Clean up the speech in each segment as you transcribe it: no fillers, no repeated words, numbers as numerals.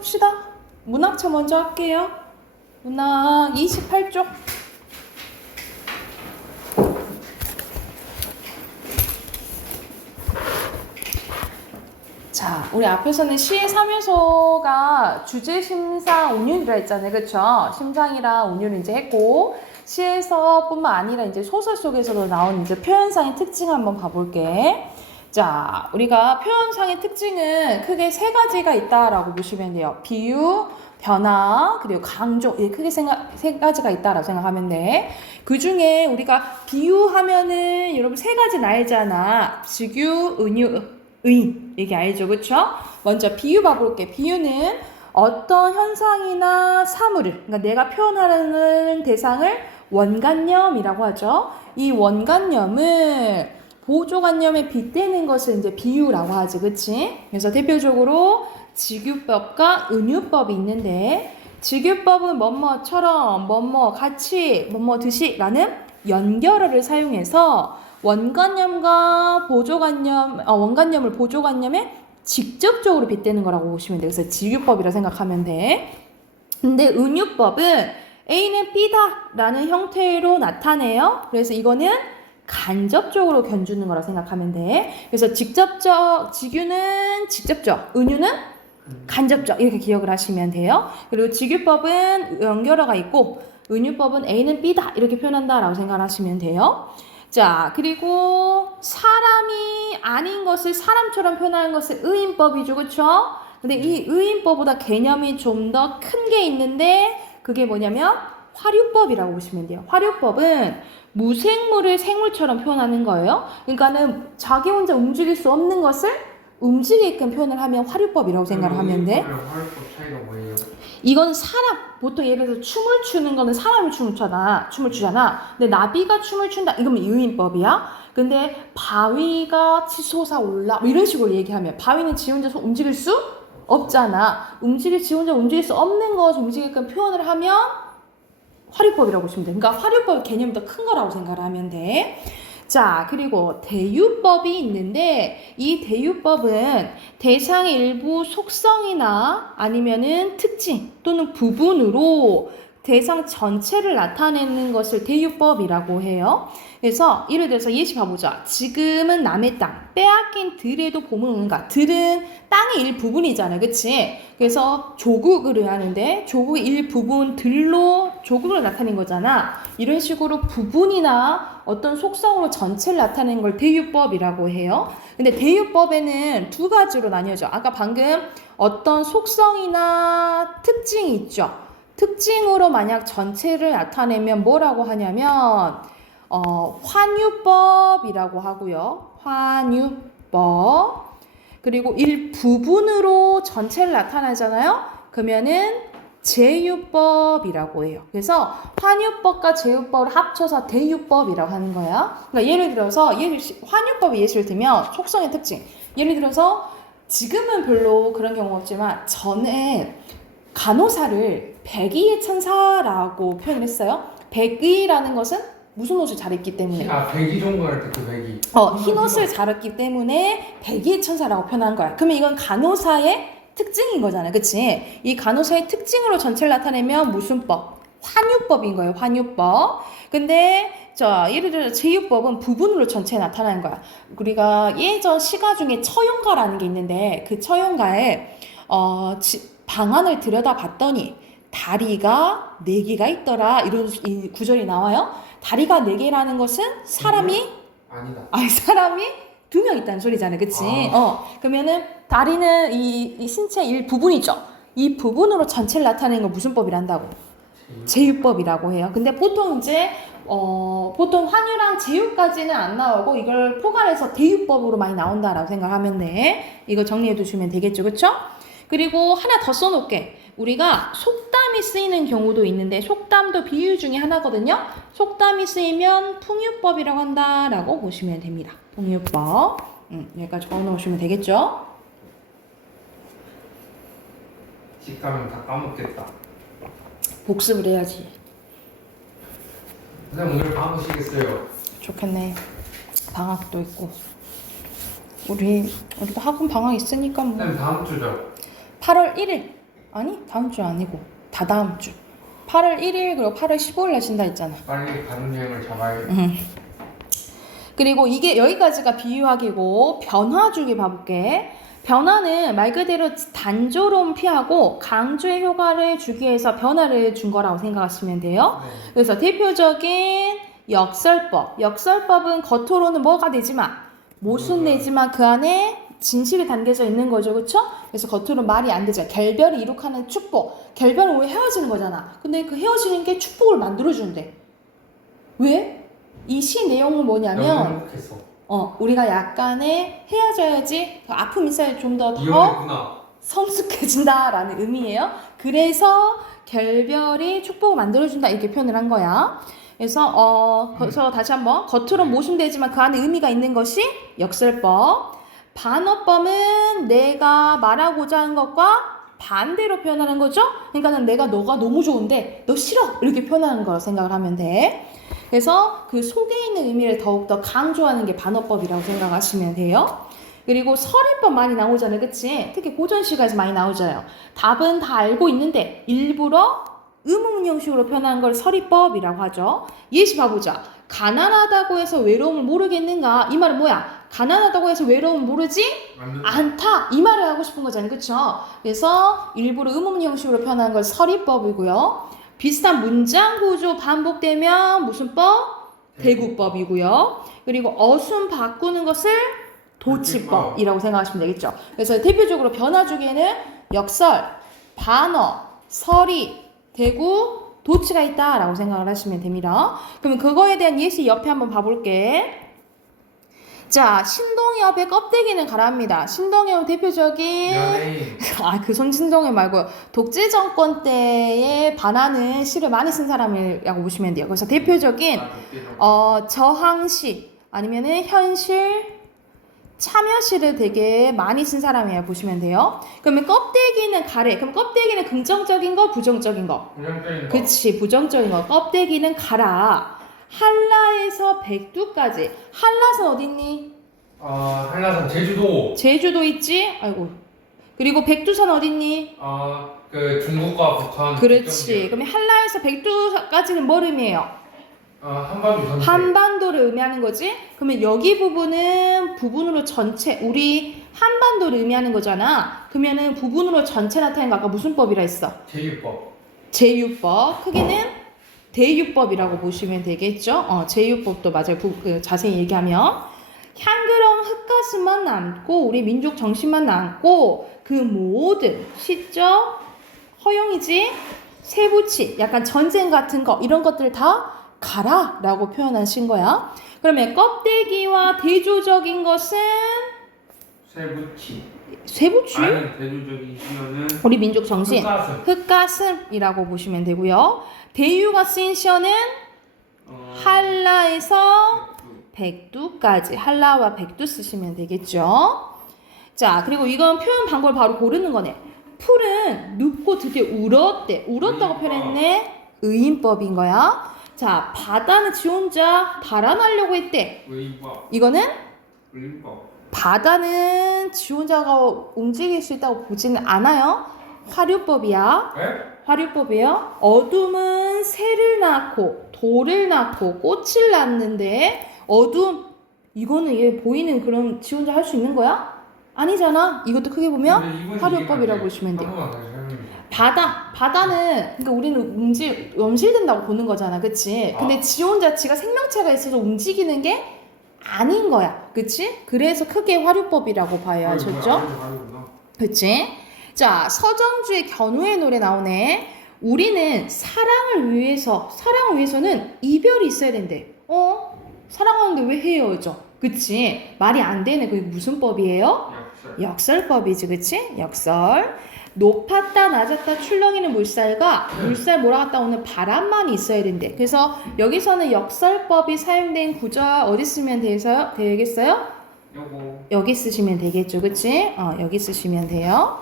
봅시다. 문학차 먼저 할게요. 문학 28쪽. 자, 우리 앞에서는 시의 3요소가 주제, 심상, 운율이라 했잖아요. 그쵸? 심상이랑 운율을 이제 했고, 시에서 뿐만 아니라 이제 소설 속에서도 나온 이제 표현상의 특징 한번 봐볼게. 자, 우리가 표현상의 특징은 크게 세 가지가 있다라고 보시면 돼요. 비유, 변화, 그리고 강조. 예, 크게 세 가지가 있다라고 생각하면 돼. 그 중에 우리가 비유하면은 여러분 세 가지는 알잖아. 직유, 은유, 의. 이게 알죠? 그쵸? 먼저 비유 봐볼게. 비유는 어떤 현상이나 사물을, 그러니까 내가 표현하는 대상을 원관념이라고 하죠. 이 원관념을 보조관념에 빗대는 것을 이제 비유라고 하지, 그치? 그래서 대표적으로 직유법과 은유법이 있는데, 직유법은 뭐뭐처럼, 뭐뭐 같이, 뭐뭐 듯이 라는 연결어를 사용해서 원관념과 원관념을 보조관념에 직접적으로 빗대는 거라고 보시면 돼요. 그래서 직유법이라 생각하면 돼. 근데 은유법은 A는 B다 라는 형태로 나타내요. 그래서 이거는 간접적으로 견주는 거라 생각하면 돼. 그래서 직유는 직접적, 은유는 간접적 이렇게 기억을 하시면 돼요. 그리고 직유법은 연결어가 있고 은유법은 A는 B다 이렇게 표현한다 라고 생각하시면 돼요. 자, 그리고 사람이 아닌 것을 사람처럼 표현하는 것을 의인법이죠. 그쵸? 근데 이 의인법보다 개념이 좀 더 큰 게 있는데 그게 뭐냐면 화류법이라고 보시면 돼요. 화류법은 무생물을 생물처럼 표현하는 거예요. 그러니까는 자기 혼자 움직일 수 없는 것을 움직이게끔 표현을 하면 화류법이라고 생각을 하면 돼. 화류법 차이가 뭐예요? 이건 사람, 보통 예를 들어서 춤을 추는 거는 사람이 춤을 추잖아. 근데 나비가 춤을 춘다. 이거면 유인법이야. 근데 바위가 치솟아 올라. 뭐 이런 식으로 얘기하면 바위는 지 혼자 움직일 수 없잖아. 지 혼자 움직일 수 없는 것을 움직이게끔 표현을 하면 화류법이라고 보시면 돼. 그러니까 화류법 개념이 더 큰 거라고 생각을 하면 돼. 자, 그리고 대유법이 있는데 이 대유법은 대상의 일부 속성이나 아니면은 특징 또는 부분으로 대상 전체를 나타내는 것을 대유법이라고 해요. 그래서 예를 들어서 예시 봐보자. 지금은 남의 땅, 빼앗긴 들에도 봄은 오는가. 들은 땅의 일부분이잖아요. 그치? 그래서 조국을 하는데 조국의 일부분 들로 조국을 나타낸 거잖아. 이런 식으로 부분이나 어떤 속성으로 전체를 나타내는 걸 대유법이라고 해요. 근데 대유법에는 두 가지로 나뉘어져. 아까 방금 어떤 속성이나 특징이 있죠. 특징으로 만약 전체를 나타내면 뭐라고 하냐면 환유법이라고 하고요. 환유법. 그리고 일부분으로 전체를 나타내잖아요. 그러면은 제유법이라고 해요. 그래서 환유법과 제유법을 합쳐서 대유법이라고 하는 거야. 그러니까 예를 들어서 환유법의 예시를 들면 속성의 특징. 예를 들어서 지금은 별로 그런 경우가 없지만 전에 간호사를 백의의 천사라고 표현을 했어요. 백의라는 것은 무슨 옷을 잘 입기 때문에 백의 종구 할 때 그 백의 흰 옷을 잘 입기 때문에 백의의 천사라고 표현한 거야. 그러면 이건 간호사의 특징인 거잖아. 그치? 이 간호사의 특징으로 전체를 나타내면 무슨 법? 환유법인 거예요. 환유법. 근데 예를 들어 제유법은 부분으로 전체에 나타나는 거야. 우리가 예전 시가 중에 처용가라는 게 있는데 그 처용가에 방안을 들여다봤더니 다리가 4개가 있더라. 이런 이 구절이 나와요. 다리가 4개라는 것은 사람이 아니다. 사람이 2명 있다는 소리잖아요. 그치? 그러면은 다리는 이 신체의 일부분이죠. 이 부분으로 전체를 나타내는 걸 무슨 법이란다고? 제유법이라고 해요. 근데 보통 이제 보통 환유랑 제유까지는 안 나오고 이걸 포괄해서 대유법으로 많이 나온다라고 생각하면 돼. 이거 정리해 두시면 되겠죠. 그쵸? 그리고 하나 더 써놓을게. 우리가 속담이 쓰이는 경우도 있는데 속담도 비유 중에 하나거든요. 속담이 쓰이면 풍유법이라고 한다라고 보시면 됩니다. 풍유법. 여기까지 적어놓으시면 되겠죠. 집 가면 다 까먹겠다. 복습을 해야지. 선생님 오늘 방학 쉬겠어요. 좋겠네. 방학도 있고. 우리도 학원 방학 있으니까 뭐. 선생님 다음 주죠. 8월 1일. 아니 다음 주 아니고 다다음 주 8월 1일 그리고 8월 15일 날 쉰다 했잖아. 빨리 가는 여행을 잡아야 돼. 그리고 이게 여기까지가 비유하기고 변화주기 봐볼게. 변화는 말 그대로 단조로움 피하고 강조의 효과를 주기 위해서 변화를 준 거라고 생각하시면 돼요. 네. 그래서 대표적인 역설법. 역설법은 겉으로는 뭐가 되지만 모순되지만 그 안에 진실이 담겨져 있는 거죠. 그쵸? 그래서 겉으로는 말이 안 되죠. 결별을 이룩하는 축복. 결별은 왜 헤어지는 거잖아. 근데 그 헤어지는 게 축복을 만들어준대. 왜? 이 시 내용은 너무 뭐냐면 행복했어. 우리가 약간의 헤어져야지 더 아픔 있어야 좀 더 이혼했구나. 성숙해진다라는 의미예요. 그래서 결별이 축복을 만들어준다 이렇게 표현을 한 거야. 그래서 다시 한번 겉으로는 모순되지만 그 안에 의미가 있는 것이 역설법. 반어법은 내가 말하고자 하는 것과 반대로 표현하는 거죠. 그러니까는 너가 너무 좋은데 너 싫어 이렇게 표현하는 거라고 생각을 하면 돼. 그래서 그 속에 있는 의미를 더욱더 강조하는 게 반어법이라고 생각하시면 돼요. 그리고 설의법 많이 나오잖아요. 그치? 특히 고전시가에서 많이 나오잖아요. 답은 다 알고 있는데 일부러 의문 형식으로 표현하는 걸 설의법이라고 하죠. 예시 봐보자. 가난하다고 해서 외로움을 모르겠는가? 이 말은 뭐야? 가난하다고 해서 외로움을 모르지 않다. 이 말을 하고 싶은 거잖아요. 그쵸? 그래서 일부러 의문 형식으로 표현하는 걸 설의법이고요. 비슷한 문장 구조 반복되면 무슨 법? 대구법이고요. 그리고 어순 바꾸는 것을 도치법이라고 생각하시면 되겠죠. 그래서 대표적으로 변화주기에는 역설, 반어, 설이, 대구, 도치가 있다라고 생각을 하시면 됩니다. 그러면 그거에 대한 예시 옆에 한번 봐볼게. 자, 신동엽의 껍데기는 가라앉니다. 신동엽 대표적인 연예인. 그 손신동엽 말고 독재 정권 때에 반하는 시를 많이 쓴 사람이라고 보시면 돼요. 그래서 대표적인 저항시 아니면은 현실 참여시를 되게 많이 쓴 사람이에요. 보시면 돼요. 그러면 껍데기는 가래. 그럼 껍데기는 긍정적인 거, 부정적인 거? 부정적인 거. 그치, 부정적인 거. 껍데기는 가라. 한라에서 백두까지. 한라선 어딨니? 한라산 제주도. 제주도 있지? 아이고. 그리고 백두산 어딨니? 그 중국과 북한. 그렇지. 그러면 한라에서 백두까지는 뭘 의미해요? 한반도 전체. 한반도를 의미하는 거지? 그러면 여기 부분으로 전체, 우리 한반도를 의미하는 거잖아. 그러면은 부분으로 전체 나타내는 거 아까 무슨 법이라 했어? 제유법. 제유법. 크기는 대유법이라고 보시면 되겠죠? 제유법도 맞아요. 자세히 얘기하면. 향그러운 흙가슴만 남고, 우리 민족 정신만 남고, 그 모든 시적, 허용이지, 세부치, 약간 전쟁 같은 거, 이런 것들 다 가라 라고 표현하신 거야. 그러면 껍데기와 대조적인 것은 세부치. 세부치? 아니 대조적인 시어는 우리 민족 정신 흑가슴. 흑가슴이라고 보시면 되고요. 대유가 쓰인 시어는 한라에서 백두까지. 한라와 백두 쓰시면 되겠죠. 자, 그리고 이건 표현 방법을 바로 고르는 거네. 풀은 눕고 드디어 울었대. 울었다고 표현했네. 의인법인 거야. 자, 바다는 지 혼자 달아나려고 했대. 의인법. 이거는 의인법. 바다는 지 혼자가 움직일 수 있다고 보지는 않아요. 화류법이야. 네? 화류법이에요. 어둠은 새를 낳고 돌을 낳고 꽃을 낳는데 어둠 이거는 얘 보이는 그런 지 혼자 할 수 있는 거야? 아니잖아. 이것도 크게 보면 화류법이라고 보시면 돼요. 바다는 그러니까 우리는 염실된다고 보는 거잖아. 그치? 근데 지 혼자 지가 생명체가 있어서 움직이는 게 아닌 거야. 그치? 그래서 크게 화류법이라고 봐야 하셨죠? 그치? 자, 서정주의 견우의 노래 나오네. 우리는 사랑을 위해서는 이별이 있어야 된대. 사랑하는데 왜 헤어져? 그치? 말이 안 되네. 그게 무슨 법이에요? 역설법이지. 그치? 역설. 높았다 낮았다 출렁이는 물살과 물살 몰아갔다 오는 바람만 있어야 된대. 그래서 여기서는 역설법이 사용된 구절 어디 쓰면 되겠어요? 여기 쓰시면 되겠죠. 그치? 여기 쓰시면 돼요.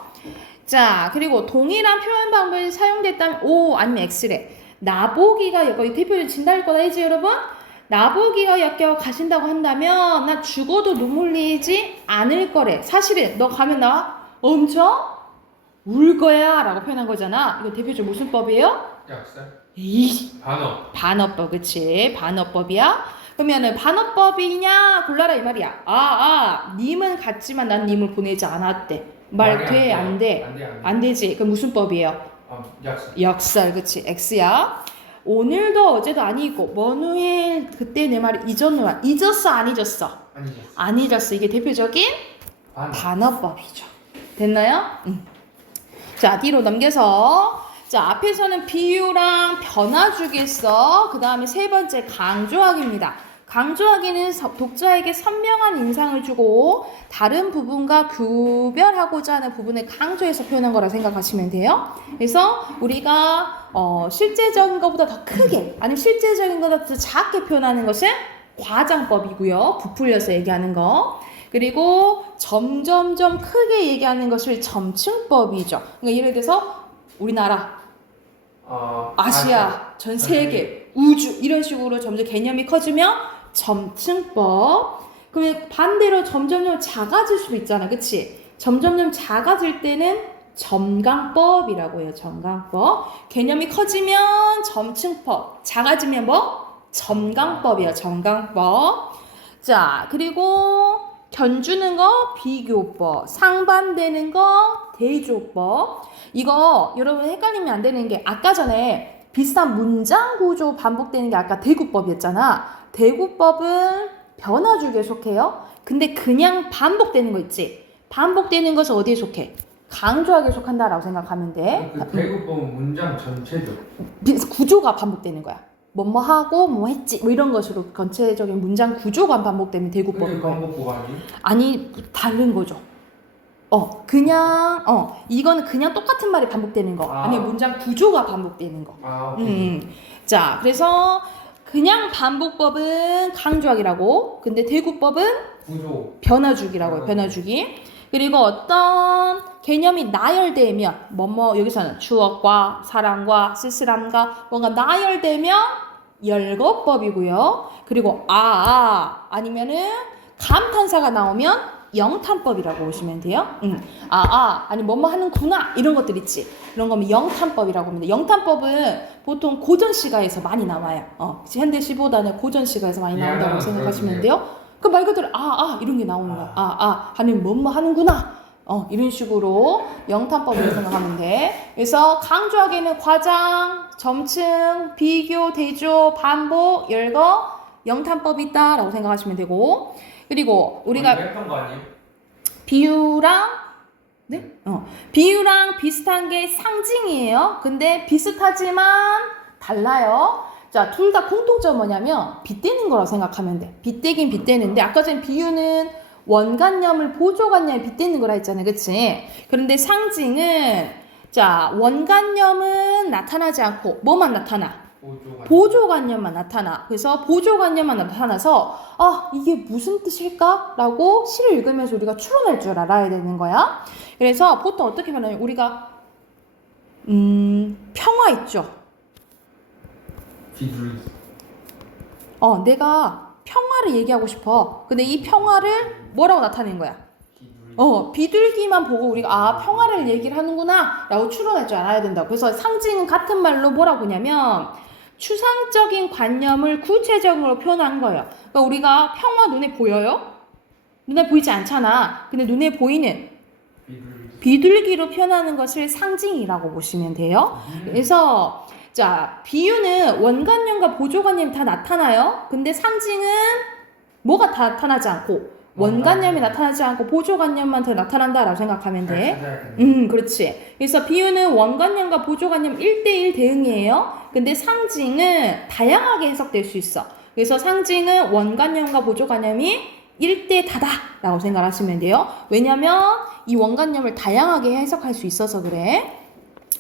자, 그리고 동일한 표현 방법이 사용됐다면 O 아니면 X래. 나보기가 여기 대표적인 진달일 거다 해지 여러분? 나보기가 엮여 가신다고 한다면 나 죽어도 눈물 흘리지 않을 거래. 사실은 너 가면 나 엄청 울 거야 라고 표현한 거잖아. 이거 대표적 무슨 법이에요? 약살. 이 반어. 반어법, 그치? 반어법이야. 그러면은 반어법이냐 골라라 이 말이야. 님은 갔지만 난 님을 보내지 않았대. 말 돼? 안 돼? 안 돼, 안 돼. 안 되지. 그럼 무슨 법이에요? 약살. 역살, 그치? X야. 오늘도 어제도 아니고 머누엘 그때 내 말이 잊었어 안 잊었어? 아니죠. 안 잊었어. 이게 대표적인 반어. 반어법이죠. 됐나요? 자, 뒤로 넘겨서 자, 앞에서는 비유랑 변화주기였어. 그 다음에 세 번째 강조하기입니다. 강조하기는 독자에게 선명한 인상을 주고 다른 부분과 구별하고자 하는 부분을 강조해서 표현한 거라 생각하시면 돼요. 그래서 우리가 실제적인 것보다 더 크게 아니면 실제적인 것보다 더 작게 표현하는 것은 과장법이고요. 부풀려서 얘기하는 거. 그리고 점점점 크게 얘기하는 것을 점층법이죠. 그러니까 예를 들어서 우리나라, 아시아, 전 세계, 우주 이런 식으로 점점 개념이 커지면 점층법. 그러면 반대로 점점점 작아질 수도 있잖아, 그치? 점점점 작아질 때는 점강법이라고 해요. 점강법. 개념이 커지면 점층법, 작아지면 뭐? 점강법이에요. 점강법. 자, 그리고 견주는 거 비교법, 상반되는 거 대조법. 이거 여러분 헷갈리면 안 되는 게 아까 전에 비슷한 문장 구조 반복되는 게 아까 대구법이었잖아. 대구법은 변화주기에 속해요. 근데 그냥 반복되는 거 있지. 반복되는 것은 어디에 속해? 강조하기에 속한다라고 생각하면 돼. 그 대구법은 문장 전체죠. 구조가 반복되는 거야. 뭐뭐 하고 뭐 했지 뭐 이런 것으로 전체적인 문장 구조가 반복되면 대구법인 거야. 반복법 아니 다른 거죠. 그냥 이거는 그냥 똑같은 말이 반복되는 거. 아니면 문장 구조가 반복되는 거. 자, 그래서 그냥 반복법은 강조하기라고. 근데 대구법은 구조. 변화주기라고 해요. 변화주기. 그리고 어떤 개념이 나열되면 뭐뭐 여기서는 추억과 사랑과 쓸쓸함과 뭔가 나열되면 열거법이고요. 그리고 아니면은 감탄사가 나오면 영탄법이라고 보시면 돼요. 아니 뭐뭐 하는구나 이런 것들 있지. 그런 거면 영탄법이라고 합니다. 영탄법은 보통 고전 시가에서 많이 나와요. 현대 시보다는 고전 시가에서 많이 나온다고 생각하시면 돼요. 그 말 그대로 이런 게 나오는 거야. 아니면 뭐뭐 하는구나. 이런 식으로 영탄법으로 생각하면 돼. 그래서 강조하기에는 과장, 점층, 비교, 대조, 반복, 열거, 영탄법이 있다라고 생각하시면 되고. 그리고 우리가 했던 거 아니에요? 비유랑 비유랑 비슷한 게 상징이에요. 근데 비슷하지만 달라요. 자, 둘 다 공통점 뭐냐면 빗대는 거라고 생각하면 돼. 빗대긴 빗대는데 아까 전에 비유는 원관념을 보조관념에 빗대는 거라 했잖아요. 그치? 그런데 상징은 자, 원관념은 나타나지 않고 뭐만 나타나? 보조관념만 나타나. 그래서 보조관념만 나타나서 이게 무슨 뜻일까? 라고 시를 읽으면서 우리가 추론할 줄 알아야 되는 거야. 그래서 보통 어떻게 말하냐면 우리가 평화 있죠. 비둘기. 내가 평화를 얘기하고 싶어. 근데 이 평화를 뭐라고 나타낸 거야? 비둘기만 보고 우리가 평화를 얘기를 하는구나 라고 추론할 줄 알아야 된다고. 그래서 상징은 같은 말로 뭐라고 하냐면 추상적인 관념을 구체적으로 표현한 거예요. 그러니까 우리가 평화 눈에 보여요? 눈에 보이지 않잖아. 근데 눈에 보이는 비둘기로 표현하는 것을 상징이라고 보시면 돼요. 그래서 자, 비유는 원관념과 보조관념이 다 나타나요. 근데 상징은 뭐가 다 나타나지 않고 원관념이 나타나지 않고 보조관념만 더 나타난다라고 생각하면 돼. 그렇지. 그래서 비유는 원관념과 보조관념 1대1 대응이에요. 근데 상징은 다양하게 해석될 수 있어. 그래서 상징은 원관념과 보조관념이 1대 다다라고 생각하시면 돼요. 왜냐면 이 원관념을 다양하게 해석할 수 있어서 그래.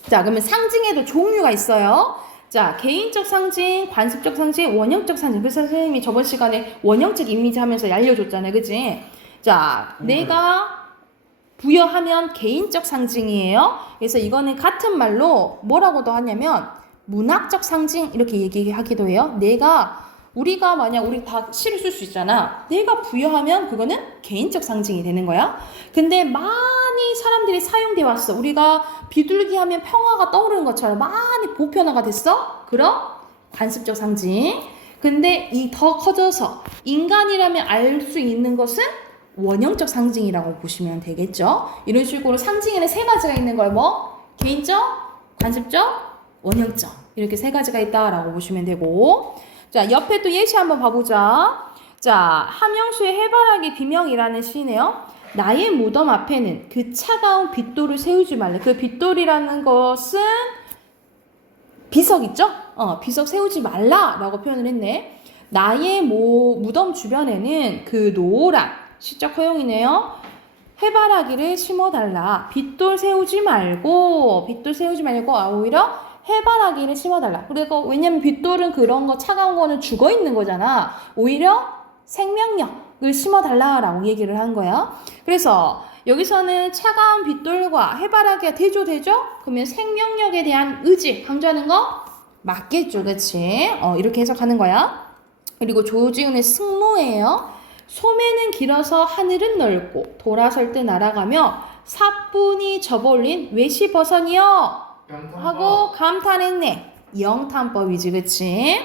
자, 그러면 상징에도 종류가 있어요. 자, 개인적 상징, 관습적 상징, 원형적 상징. 그래서 선생님이 저번 시간에 원형적 이미지 하면서 알려줬잖아요. 그치? 자, 내가 부여하면 개인적 상징이에요. 그래서 이거는 같은 말로 뭐라고도 하냐면 문학적 상징 이렇게 얘기하기도 해요. 내가 우리가 만약 우리 다 시를 쓸 수 있잖아. 내가 부여하면 그거는 개인적 상징이 되는 거야. 근데 많이 사람들이 사용돼 왔어. 우리가 비둘기 하면 평화가 떠오르는 것처럼 많이 보편화가 됐어. 그럼 관습적 상징. 근데 이 더 커져서 인간이라면 알 수 있는 것은 원형적 상징이라고 보시면 되겠죠. 이런 식으로 상징에는 세 가지가 있는 걸 뭐? 개인적, 관습적, 원형적. 이렇게 세 가지가 있다라고 보시면 되고. 자, 옆에 또 예시 한번 봐보자. 자, 함영수의 해바라기 비명이라는 시네요. 나의 무덤 앞에는 그 차가운 빗돌을 세우지 말래. 그 빗돌이라는 것은 비석 있죠? 비석 세우지 말라라고 표현을 했네. 나의 무덤 주변에는 그 노란 시적 허용이네요. 해바라기를 심어달라. 빗돌 세우지 말고 오히려 해바라기를 심어달라. 그리고 왜냐면 빗돌은 그런 거 차가운 거는 죽어 있는 거잖아. 오히려 생명력을 심어달라라고 얘기를 한 거야. 그래서 여기서는 차가운 빗돌과 해바라기가 대조되죠? 그러면 생명력에 대한 의지 강조하는 거 맞겠죠, 그렇지? 이렇게 해석하는 거야. 그리고 조지훈의 승모예요. 소매는 길어서 하늘은 넓고 돌아설 때 날아가며 사뿐히 접어올린 외시버선이여 하고 감탄했네. 영탄법이지, 그치?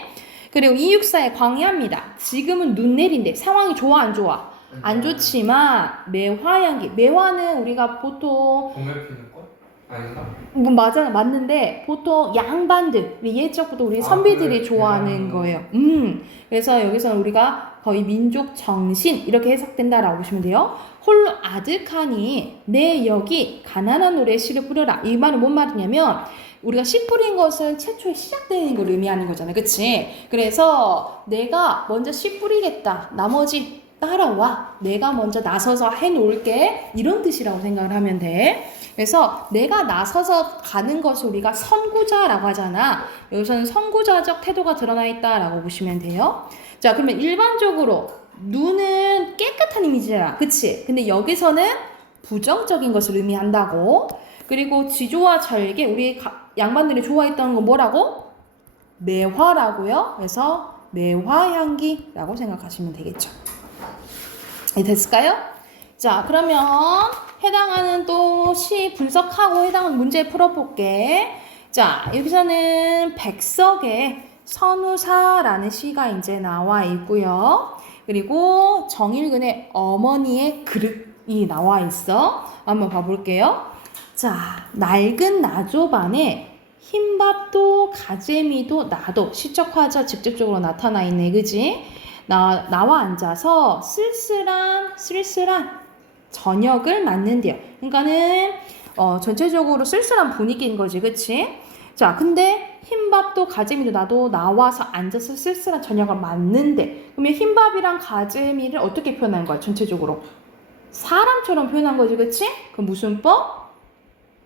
그리고 264의 광야입니다. 지금은 눈 내린대. 상황이 좋아, 안 좋아? 안 좋지만 매화향기. 매화는 우리가 보통 봄에 피는 꽃? 아닌가? 맞아, 맞는데 보통 양반들 예적부터 우리 선비들이 그래? 좋아하는 거예요. 그래서 여기서는 우리가 거의 민족 정신 이렇게 해석된다라고 보시면 돼요. 홀로 아득하니 내 여기 가난한 노래 시를 뿌려라. 이 말은 뭔 말이냐면 우리가 씨 뿌린 것은 최초에 시작되는 걸 의미하는 거잖아요. 그치? 그래서 내가 먼저 씨 뿌리겠다. 나머지 따라와. 내가 먼저 나서서 해놓을게. 이런 뜻이라고 생각을 하면 돼. 그래서 내가 나서서 가는 것을 우리가 선구자라고 하잖아. 여기서는 선구자적 태도가 드러나 있다라고 보시면 돼요. 자, 그러면 일반적으로 눈은 깨끗한 이미지잖아. 그치? 근데 여기서는 부정적인 것을 의미한다고. 그리고 지조와 절개, 우리 양반들이 좋아했던 건 뭐라고? 매화라고요. 그래서 매화향기라고 생각하시면 되겠죠. 됐을까요? 자, 그러면 해당하는 또 시 분석하고 해당하는 문제 풀어볼게. 자, 여기서는 백석의 선우사라는 시가 이제 나와 있고요. 그리고 정일근의 어머니의 그릇이 나와 있어. 한번 봐볼게요. 자, 낡은 나조반에 흰밥도 가재미도 나도 시적화자 직접적으로 나타나 있네, 그지? 나와 앉아서 쓸쓸한 저녁을 맞는데요. 그러니까는 전체적으로 쓸쓸한 분위기인 거지, 그치? 자, 근데 흰밥도 가재미도 나도 나와서 앉아서 쓸쓸한 저녁을 맞는데, 그러면 흰밥이랑 가재미를 어떻게 표현한 거야, 전체적으로? 사람처럼 표현한 거지, 그치? 그 무슨 법?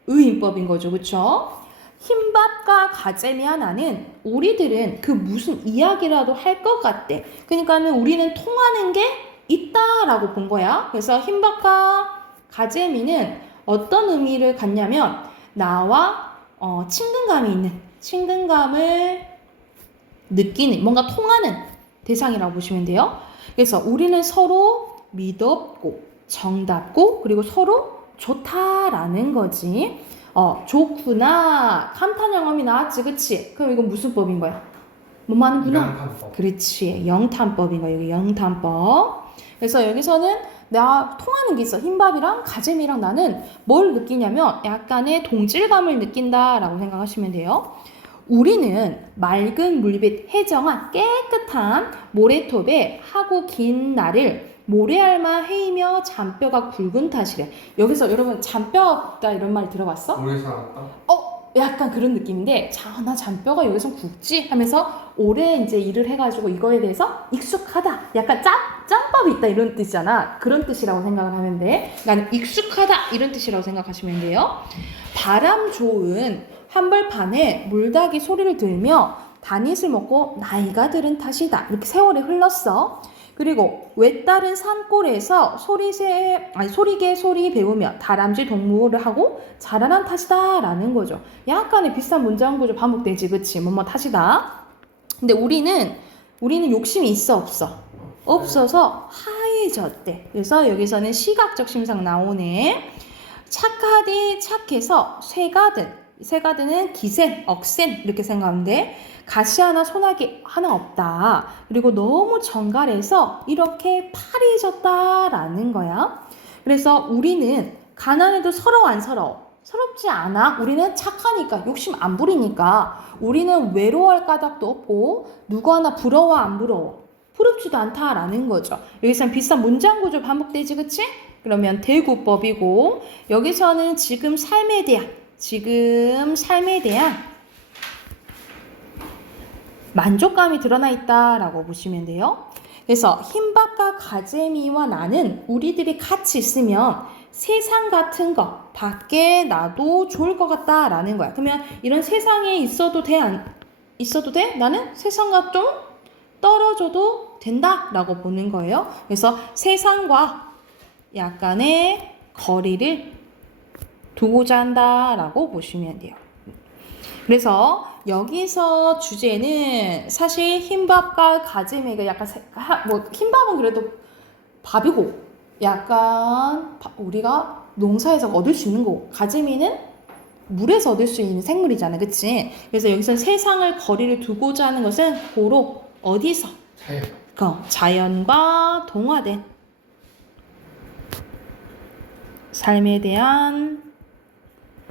의인법인 거죠, 그쵸? 흰밥과 가재미 하나는 우리들은 그 무슨 이야기라도 할 것 같대. 그러니까는 우리는 통하는 게 있다라고 본 거야. 그래서 흰밥과 가재미는 어떤 의미를 갖냐면 나와 친근감이 있는, 친근감을 느끼는, 뭔가 통하는 대상이라고 보시면 돼요. 그래서 우리는 서로 믿었고 정답고 그리고 서로 좋다라는 거지. 좋구나. 감탄 영험이 나왔지, 그치? 그럼 이건 무슨 법인 거야? 뭐 하는구나? 영탄법. 그렇지. 영탄법인 거야. 여기 영탄법. 그래서 여기서는 내가 통하는 게 있어. 흰밥이랑 가재미랑 나는 뭘 느끼냐면 약간의 동질감을 느낀다라고 생각하시면 돼요. 우리는 맑은 물빛 해정한 깨끗한 모래톱에 하고 긴 날을 모래알마 헤이며 잔뼈가 굵은 탓이래. 여기서 여러분 잔뼈가 굵다 이런 말 들어봤어? 오래 살았다? 약간 그런 느낌인데 나 잔뼈가 여기서 굵지? 하면서 오래 이제 일을 해가지고 이거에 대해서 익숙하다. 약간 짬밥이 있다 이런 뜻이잖아. 그런 뜻이라고 생각을 하면 돼. 나는 익숙하다 이런 뜻이라고 생각하시면 돼요. 바람 좋은 한벌판에 물닭이 소리를 들으며 다닛을 먹고 나이가 들은 탓이다. 이렇게 세월이 흘렀어. 그리고 외따른 산골에서 소리개 소리 배우며 다람쥐 동무를 하고 자라난 탓이다 라는 거죠. 약간의 비슷한 문장 구조 반복되지, 그치? 뭐뭐 탓이다. 근데 우리는 우리는 욕심이 있어 없어? 없어서 하얘졌대. 그래서 여기서는 시각적 심상 나오네. 착하디 착해서 쇠가드는 기센, 억센 이렇게 생각하면 돼. 가시 하나 소나기 하나 없다. 그리고 너무 정갈해서 이렇게 파리해졌다라는 거야. 그래서 우리는 가난해도 서러워 안 서러워? 서럽지 않아. 우리는 착하니까 욕심 안 부리니까 우리는 외로워할 까닭도 없고 누구 하나 부러워 안 부러워? 부럽지도 않다라는 거죠. 여기서는 비슷한 문장 구조 반복되지 그치? 그러면 대구법이고 여기서는 지금 삶에 대한 만족감이 드러나 있다라고 보시면 돼요. 그래서 흰밥과 가재미와 나는 우리들이 같이 있으면 세상 같은 거 밖에 놔도 좋을 것 같다라는 거야. 그러면 이런 세상에 있어도 돼? 안 있어도 돼? 나는 세상과 좀 떨어져도 된다라고 보는 거예요. 그래서 세상과 약간의 거리를 두고자 한다라고 보시면 돼요. 그래서 여기서 주제는 사실 흰밥과 가재미가 약간 흰밥은 그래도 밥이고 약간 우리가 농사에서 얻을 수 있는 거고 가재미는 물에서 얻을 수 있는 생물이잖아, 그치? 그래서 여기서 세상을 거리를 두고자 하는 것은 고로 어디서? 자연과 동화된 삶에 대한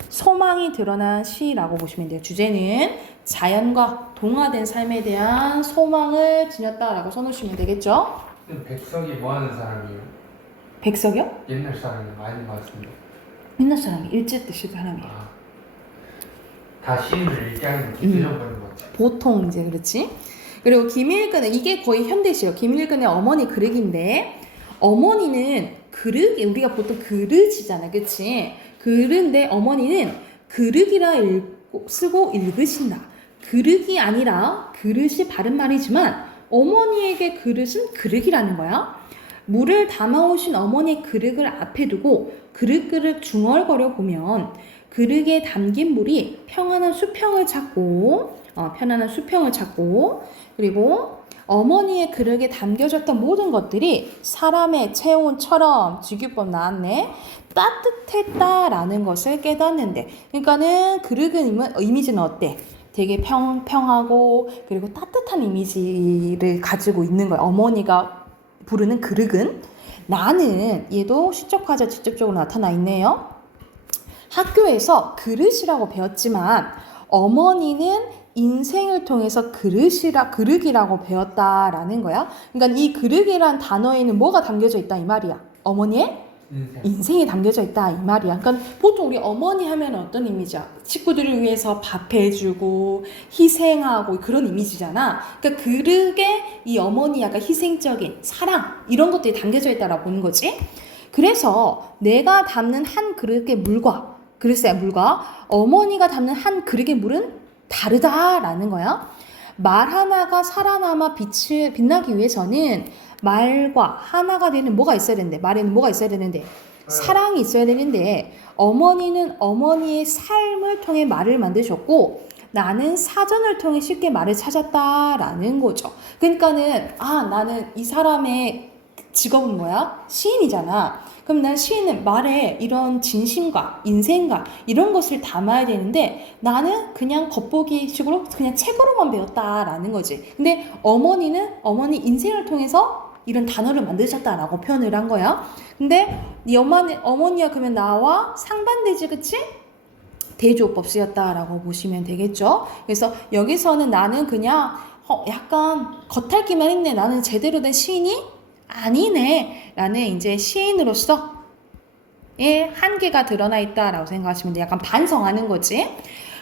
소망이 드러난 시라고 보시면 돼요. 주제는 자연과 동화된 삶에 대한 소망을 지녔다라고 써놓으시면 되겠죠? 백석이 뭐 하는 사람이에요? 백석이요? 옛날 사람이 많이 봤습니다. 옛날 사람이 일제 때 시대 사람이에요. 다 시인을 읽게 하는 기술적인 것 같아요. 보통 이제 그렇지. 그리고 김일근은 이게 거의 현대시요. 김일근의 어머니 그릇인데 어머니는 그릇 우리가 보통 그릇이잖아, 그렇지? 그릇인데 어머니는 그릇이라 쓰고 읽으신다. 그릇이 아니라 그릇이 바른 말이지만 어머니에게 그릇은 그릇이라는 거야. 물을 담아오신 어머니의 그릇을 앞에 두고 그릇그릇 중얼거려 보면 그릇에 담긴 물이 편안한 수평을 찾고 그리고 어머니의 그릇에 담겨졌던 모든 것들이 사람의 체온처럼 직유법 나왔네. 따뜻했다라는 것을 깨닫는데 그러니까는 그릇은 이미지는 어때? 되게 평평하고 그리고 따뜻한 이미지를 가지고 있는 거야. 어머니가 부르는 그릇은 나는 얘도 시적화자 직접적으로 나타나 있네요. 학교에서 그릇이라고 배웠지만 어머니는 인생을 통해서 그릇이라고 배웠다라는 거야. 그러니까 이 그릇이란 단어에는 뭐가 담겨져 있다 이 말이야. 어머니의 인생이 담겨져 있다 이 말이야. 그러니까 보통 우리 어머니 하면 어떤 이미지야? 식구들을 위해서 밥 해주고 희생하고 그런 이미지잖아. 그러니까 그릇에 이 어머니 약간 희생적인 사랑 이런 것들이 담겨져 있다라고 보는 거지. 그래서 내가 담는 한 그릇의 물과 어머니가 담는 한 그릇의 물은 다르다라는 거야. 말 하나가 살아남아 빛나기 위해서는 말과 하나가 되는 뭐가 있어야 되는데 말에는 뭐가 있어야 되는데 사랑이 있어야 되는데 어머니는 어머니의 삶을 통해 말을 만드셨고 나는 사전을 통해 쉽게 말을 찾았다라는 거죠. 그러니까는 나는 이 사람의 직업은 뭐야? 시인이잖아. 그럼 난 시인은 말에 이런 진심과 인생과 이런 것을 담아야 되는데 나는 그냥 겉보기식으로 그냥 책으로만 배웠다라는 거지. 근데 어머니는 어머니 인생을 통해서 이런 단어를 만드셨다라고 표현을 한 거야. 근데 네 어머니가 그러면 나와 상반되지, 그치? 대조법 쓰였다라고 보시면 되겠죠. 그래서 여기서는 나는 그냥 약간 겉핥기만 했네. 나는 제대로 된 시인이 아니네 라는 이제 시인으로서 한계가 드러나 있다라고 생각하시면 돼. 약간 반성하는 거지.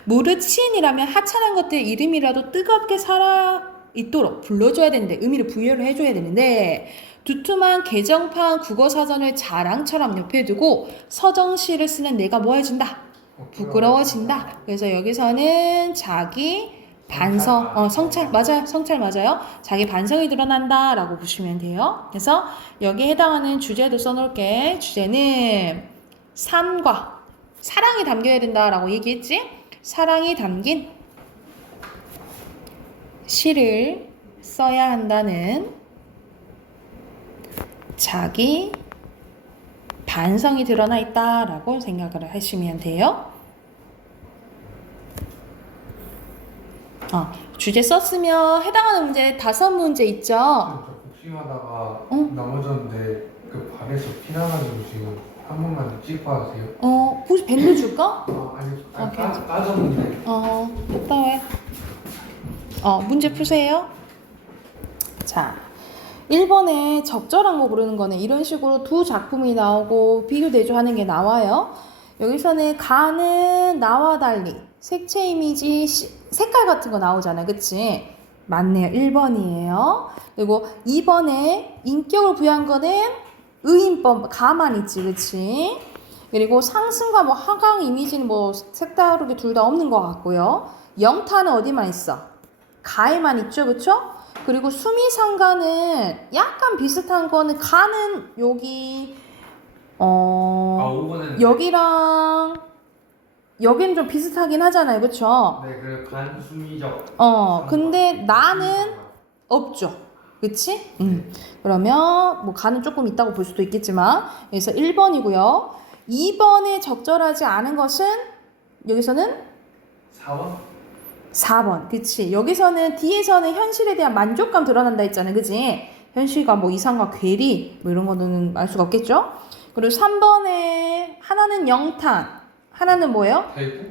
무릇 시인이라면 하찮은 것들 이름이라도 뜨겁게 살아있도록 불러줘야 되는데 의미를 부여를 해줘야 되는데 두툼한 개정판 국어사전을 자랑처럼 옆에 두고 서정시를 쓰는 내가 뭐 해준다? 부끄러워진다. 그래서 여기서는 자기 반성, 성찰 맞아요. 자기 반성이 드러난다라고 보시면 돼요. 그래서 여기에 해당하는 주제도 써놓을게. 주제는 삶과 사랑이 담겨야 된다라고 얘기했지? 사랑이 담긴 시를 써야 한다는 자기 반성이 드러나 있다라고 생각을 하시면 돼요. 주제 썼으면 해당하는 문제 5문제 있죠? 저 복싱하다가 어? 넘어졌는데 그 발에서 피나가지고 지금 한 번만 찍고 하세요. 혹시 밴드 줄까? 아니 오케이. 빠졌는데. 갔다 와. 문제 푸세요. 자, 1번에 적절한 거 고르는 거는 이런 식으로 두 작품이 나오고 비교 대조하는 게 나와요. 여기서는 가는 나와 달리 색채 이미지 색깔 같은 거 나오잖아요. 그치? 맞네요. 1번이에요. 그리고 2번에 인격을 부여한 거는 의인법 가만 있지. 그치? 그리고 상승과 뭐 하강 이미지는 뭐 색다르게 둘 다 없는 것 같고요. 영타는 어디만 있어? 가에만 있죠. 그쵸? 그리고 수미상가는 약간 비슷한 거는 가는 여기 5번은 여기는 좀 비슷하긴 하잖아요. 그쵸? 네, 그 간수미적. 근데 나는 없죠. 그치? 그러면 뭐 가는 조금 있다고 볼 수도 있겠지만 그래서 1번이고요. 2번에 적절하지 않은 것은 여기서는 4번? 4번. 그치? 여기서는 뒤에서는 현실에 대한 만족감 드러난다 했잖아요. 그치? 현실과 뭐 이상과 괴리 뭐 이런 거는 알 수가 없겠죠? 그리고 3번에 하나는 영탄, 하나는 뭐예요? 대구?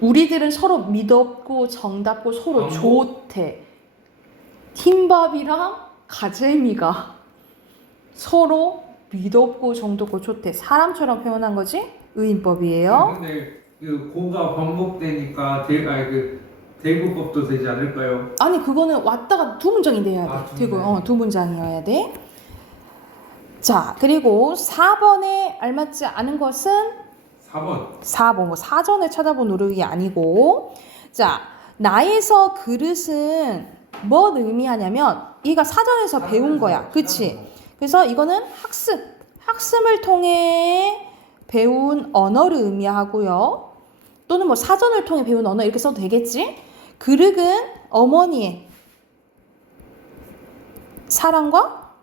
우리들은 서로 믿었고 정답고 서로 정보? 좋대. 팀밥이랑 가재미가 서로 믿었고 정답고 좋대. 사람처럼 표현한 거지? 의인법이에요. 근데 그 고가 번복되니까 대구법도 되지 않을까요? 아니 그거는 왔다가 두 문장이 돼야 돼. 아, 두 되고 문장. 두 문장이어야 돼. 자, 그리고 4번에 알맞지 않은 것은 4번. 뭐 사전을 찾아본 노력이 아니고. 자, 나에서 그릇은 뭐 의미하냐면 이가 사전에서 배운 거야. 그치? 그래서 이거는 학습을 통해 배운 언어를 의미하고요. 또는 뭐 사전을 통해 배운 언어 이렇게 써도 되겠지? 그릇은 어머니의 사랑과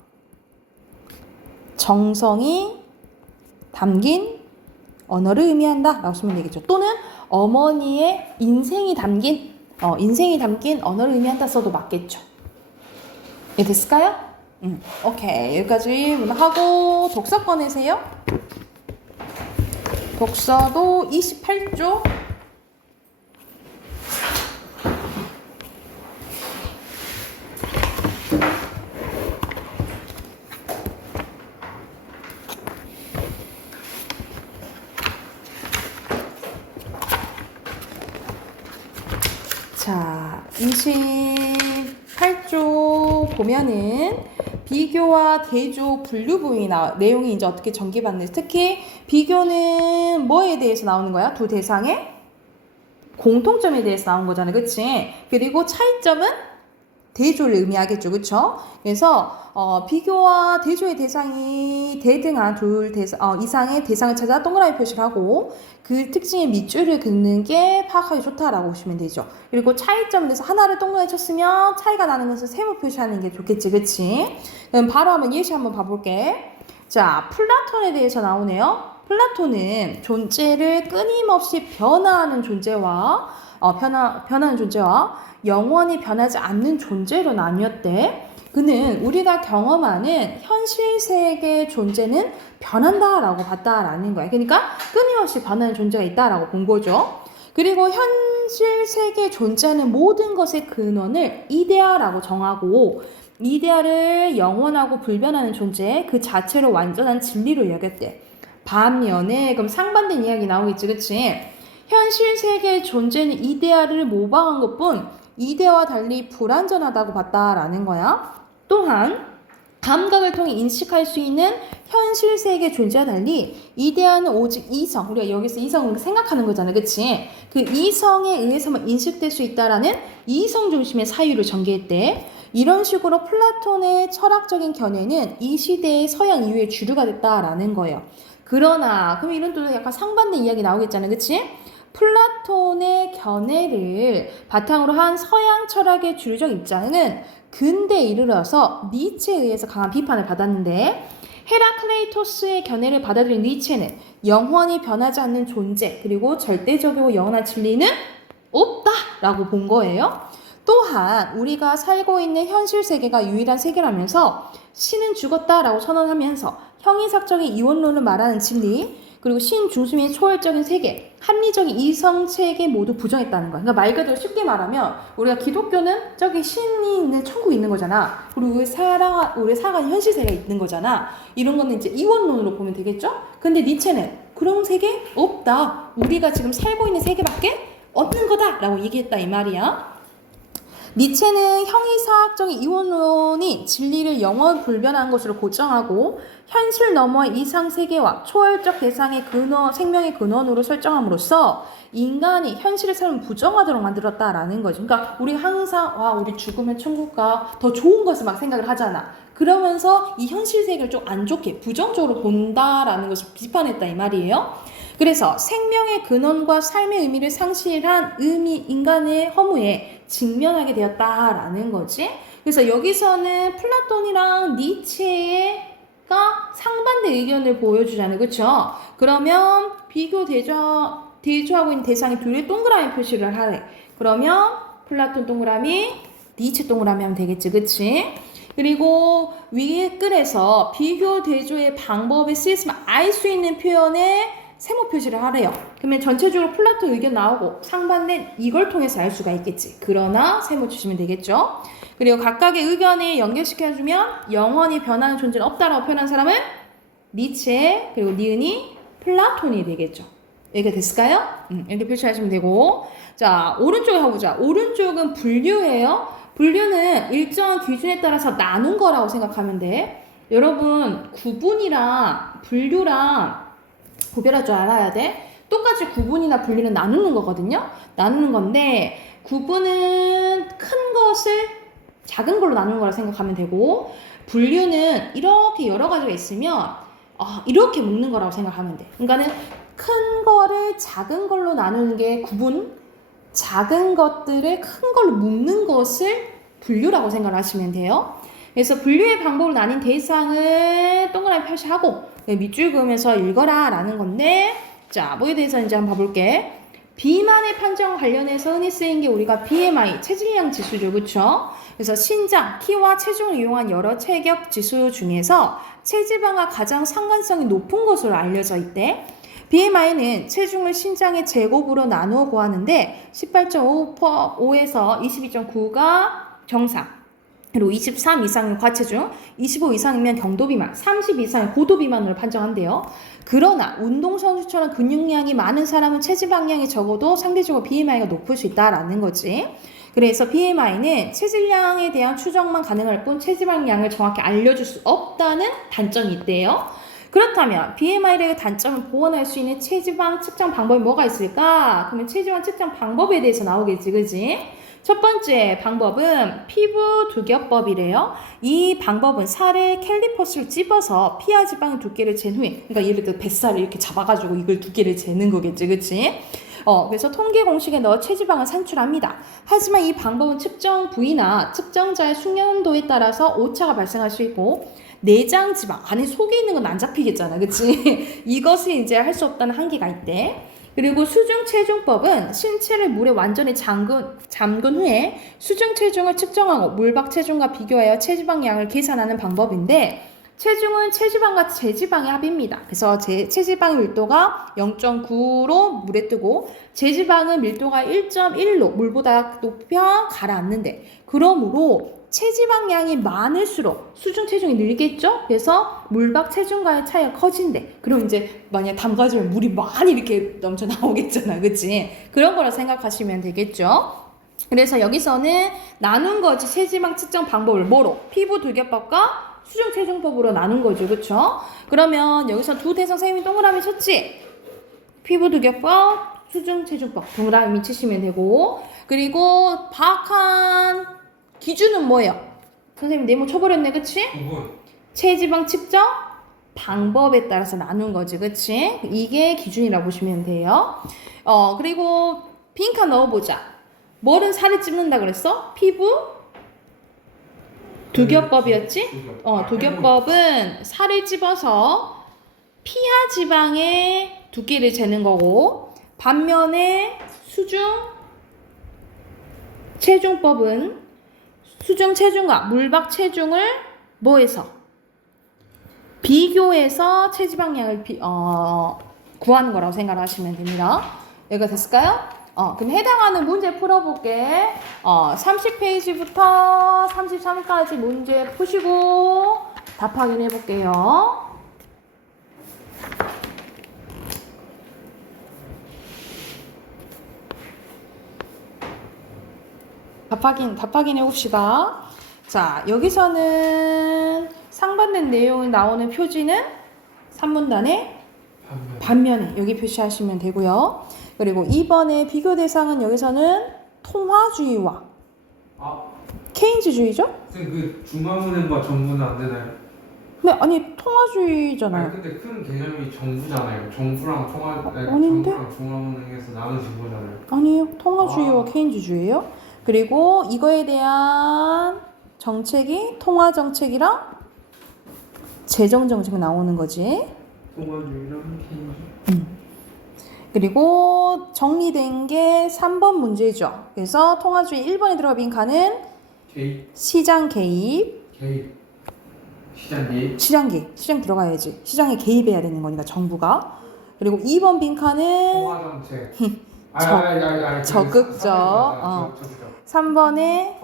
정성이 담긴 언어를 의미한다 라고 쓰면 되겠죠. 또는 어머니의 인생이 담긴 언어를 의미한다 써도 맞겠죠. 이해됐을까요? 오케이. 여기까지 하고 독서 꺼내세요. 독서도 28조. 자, 28조 보면은 비교와 대조, 분류 부분이 내용이 이제 어떻게 전개받는지, 특히 비교는 뭐에 대해서 나오는 거야? 두 대상의 공통점에 대해서 나온 거잖아요. 그치? 그리고 차이점은 대조를 의미하겠죠. 그쵸? 그래서 비교와 대조의 대상이 대등한 이상의 대상을 찾아 동그라미 표시하고 그 특징의 밑줄을 긋는 게 파악하기 좋다라고 보시면 되죠. 그리고 차이점에 대해서 하나를 동그라미 쳤으면 차이가 나는 것을 세모 표시하는 게 좋겠지. 그치? 그럼 바로 한번 예시 한번 봐볼게. 자, 플라톤에 대해서 나오네요. 플라톤은 존재를 끊임없이 변화하는 존재와 변하는 존재와 영원히 변하지 않는 존재로 나뉘었대. 그는 우리가 경험하는 현실 세계 존재는 변한다라고 봤다라는 거야. 그러니까 끊임없이 변하는 존재가 있다라고 본 거죠. 그리고 현실 세계 존재하는 모든 것의 근원을 이데아라고 정하고 이데아를 영원하고 불변하는 존재 그 자체로 완전한 진리로 여겼대. 반면에 그럼 상반된 이야기 나오겠지. 그치? 현실 세계의 존재는 이데아를 모방한 것뿐 이데아와 달리 불완전하다고 봤다라는 거야. 또한 감각을 통해 인식할 수 있는 현실 세계 존재와 달리 이데아는 오직 이성, 우리가 여기서 이성을 생각하는 거잖아. 그치? 그 이성에 의해서만 인식될 수 있다라는 이성 중심의 사유를 전개했대. 이런 식으로 플라톤의 철학적인 견해는 이 시대의 서양 이후의 주류가 됐다라는 거예요. 그러나 그럼 이런 또 약간 상반된 이야기 나오겠잖아요. 그치? 플라톤의 견해를 바탕으로 한 서양 철학의 주류적 입장은 근대에 이르러서 니체에 의해서 강한 비판을 받았는데 헤라클레이토스의 견해를 받아들인 니체는 영원히 변하지 않는 존재 그리고 절대적이고 영원한 진리는 없다라고 본 거예요. 또한 우리가 살고 있는 현실 세계가 유일한 세계라면서 신은 죽었다라고 선언하면서 형이삭적인 이원론을 말하는 진리 그리고 신 중심의 초월적인 세계, 합리적인 이성 체계 모두 부정했다는 거야. 그러니까 말 그대로 쉽게 말하면 우리가 기독교는 저기 신이 있는 천국이 있는 거잖아. 그리고 우리 살아가는 현실 세계가 있는 거잖아. 이런 거는 이제 이원론으로 보면 되겠죠? 근데 니체는 그런 세계 없다. 우리가 지금 살고 있는 세계밖에 없는 거다라고 얘기했다 이 말이야. 니체는 형이사학적인 이원론이 진리를 영원 불변한 것으로 고정하고 현실 너머의 이상세계와 초월적 대상의 근원, 생명의 근원으로 설정함으로써 인간이 현실의 삶을 부정하도록 만들었다라는 거죠. 그러니까 우리가 항상 우리 죽으면 천국과 더 좋은 것을 막 생각을 하잖아. 그러면서 이 현실 세계를 좀 안 좋게 부정적으로 본다라는 것을 비판했다 이 말이에요. 그래서 생명의 근원과 삶의 의미를 상실한 인간의 허무에 직면하게 되었다라는 거지. 그래서 여기서는 플라톤이랑 니체가 상반된 의견을 보여주잖아요. 그렇죠? 그러면 대조하고 있는 대상이 둘의 동그라미 표시를 하래. 그러면 플라톤 동그라미, 니체 동그라미 하면 되겠지. 그치? 그리고 위에 글에서 비교 대조의 방법에 쓰였으면 알 수 있는 표현에 세모 표시를 하래요. 그러면 전체적으로 플라톤 의견 나오고 상반된 이걸 통해서 알 수가 있겠지. 그러나 세모 주시면 되겠죠. 그리고 각각의 의견에 연결시켜주면 영원히 변하는 존재는 없다라고 표현한 사람은 니체 그리고 니은이 플라톤이 되겠죠. 이렇게 됐을까요? 이렇게 표시하시면 되고 자 오른쪽에 가보자. 오른쪽은 분류예요. 분류는 일정한 기준에 따라서 나눈 거라고 생각하면 돼. 여러분 구분이랑 분류랑 구별할 줄 알아야 돼. 똑같이 구분이나 분리는 나누는 거거든요. 나누는 건데 구분은 큰 것을 작은 걸로 나누는 거라 생각하면 되고 분류는 이렇게 여러 가지가 있으면 이렇게 묶는 거라고 생각하면 돼. 그러니까는 큰 거를 작은 걸로 나누는 게 구분, 작은 것들을 큰 걸로 묶는 것을 분류라고 생각을 하시면 돼요. 그래서 분류의 방법으로 나뉜 대상을 동그라미 표시하고 밑줄 그으면서 읽어라 라는 건데 자 뭐에 대해서 이제 한번 봐볼게. 비만의 판정 관련해서 흔히 쓰인 게 우리가 BMI 체질량 지수죠. 그쵸? 그래서 신장, 키와 체중을 이용한 여러 체격 지수 중에서 체지방과 가장 상관성이 높은 것으로 알려져 있대. BMI는 체중을 신장의 제곱으로 나누어 구하는데 18.5에서 22.9가 정상, 그리고 23 이상은 과체중, 25 이상이면 경도비만, 30 이상은 고도비만으로 판정한대요. 그러나 운동선수처럼 근육량이 많은 사람은 체지방량이 적어도 상대적으로 BMI가 높을 수 있다라는 거지. 그래서 BMI는 체질량에 대한 추정만 가능할 뿐 체지방량을 정확히 알려줄 수 없다는 단점이 있대요. 그렇다면 BMI의 단점을 보완할 수 있는 체지방 측정 방법이 뭐가 있을까? 그러면 체지방 측정 방법에 대해서 나오겠지, 그지? 첫 번째 방법은 피부 두겹법이래요. 이 방법은 살에 캘리퍼스를 찝어서 피하 지방의 두께를 잰 후에, 그러니까 예를 들어 뱃살을 이렇게 잡아가지고 이걸 두께를 재는 거겠지, 그치? 그래서 통계 공식에 넣어 체지방을 산출합니다. 하지만 이 방법은 측정 부위나 측정자의 숙련도에 따라서 오차가 발생할 수 있고, 내장 지방, 안에 속에 있는 건 안 잡히겠잖아, 그치? 이것이 이제 할 수 없다는 한계가 있대. 그리고 수중 체중법은 신체를 물에 완전히 잠근 후에 수중 체중을 측정하고 물박 체중과 비교하여 체지방량을 계산하는 방법인데 체중은 체지방과 제지방의 합입니다. 그래서 체지방의 밀도가 0.9로 물에 뜨고 제지방은 밀도가 1.1로 물보다 높여 가라앉는데 그러므로 체지방량이 많을수록 수중 체중이 늘겠죠? 그래서 물박 체중과의 차이가 커진대. 그럼 이제 만약 담가지면 물이 많이 이렇게 넘쳐 나오겠잖아. 그치? 그런 거라 생각하시면 되겠죠? 그래서 여기서는 나눈 거지. 체지방 측정 방법을 뭐로? 피부 두겹법과 수중 체중법으로 나눈 거죠. 그쵸? 그러면 여기서 두 대상 선생님이 동그라미 쳤지? 피부 두겹법, 수중 체중법 동그라미 치시면 되고 그리고 파악한 기준은 뭐예요? 선생님 네모 쳐버렸네, 그치? 구분. 체지방 측정 방법에 따라서 나눈 거지, 그치? 이게 기준이라고 보시면 돼요. 그리고 빈칸 넣어보자. 뭐는 살을 찝는다 그랬어? 피부? 두겹법이었지? 두겹법은 살을 찝어서 피하 지방의 두께를 재는 거고, 반면에 체중법은 수중 체중과 물박 체중을 뭐해서? 비교해서 체지방량을 구하는 거라고 생각하시면 됩니다. 여기가 됐을까요? 그럼 해당하는 문제 풀어볼게. 30페이지부터 33까지 문제 푸시고 답 확인해 볼게요. 답 확인해 봅시다. 자, 여기서는 상반된 내용이 나오는 표지는 3문단의 반면에 여기 표시하시면 되고요. 그리고 2번의 비교 대상은 여기서는 통화주의와 케인즈주의죠? 그 중화문행과 정부는 안 되나요? 네, 아니 통화주의잖아요. 아니 근데 큰 개념이 정부잖아요. 정부랑 아닌데? 정부랑 중화문행에서 나눠진 거잖아요. 아니요, 통화주의와 케인즈주의예요. 그리고 이거에 대한 정책이 통화정책이랑 재정정책 나오는 거지. 통화주의랑 케인즈. 그리고 정리된 게 3번 문제죠. 그래서 통화주의 1번에 들어가 빈칸은 개입. 시장 개입. 시장 개입. 시장 들어가야지. 시장에 개입해야 되는 거니까 정부가. 그리고 2번 빈칸은 통화정책. 적극적. 3번에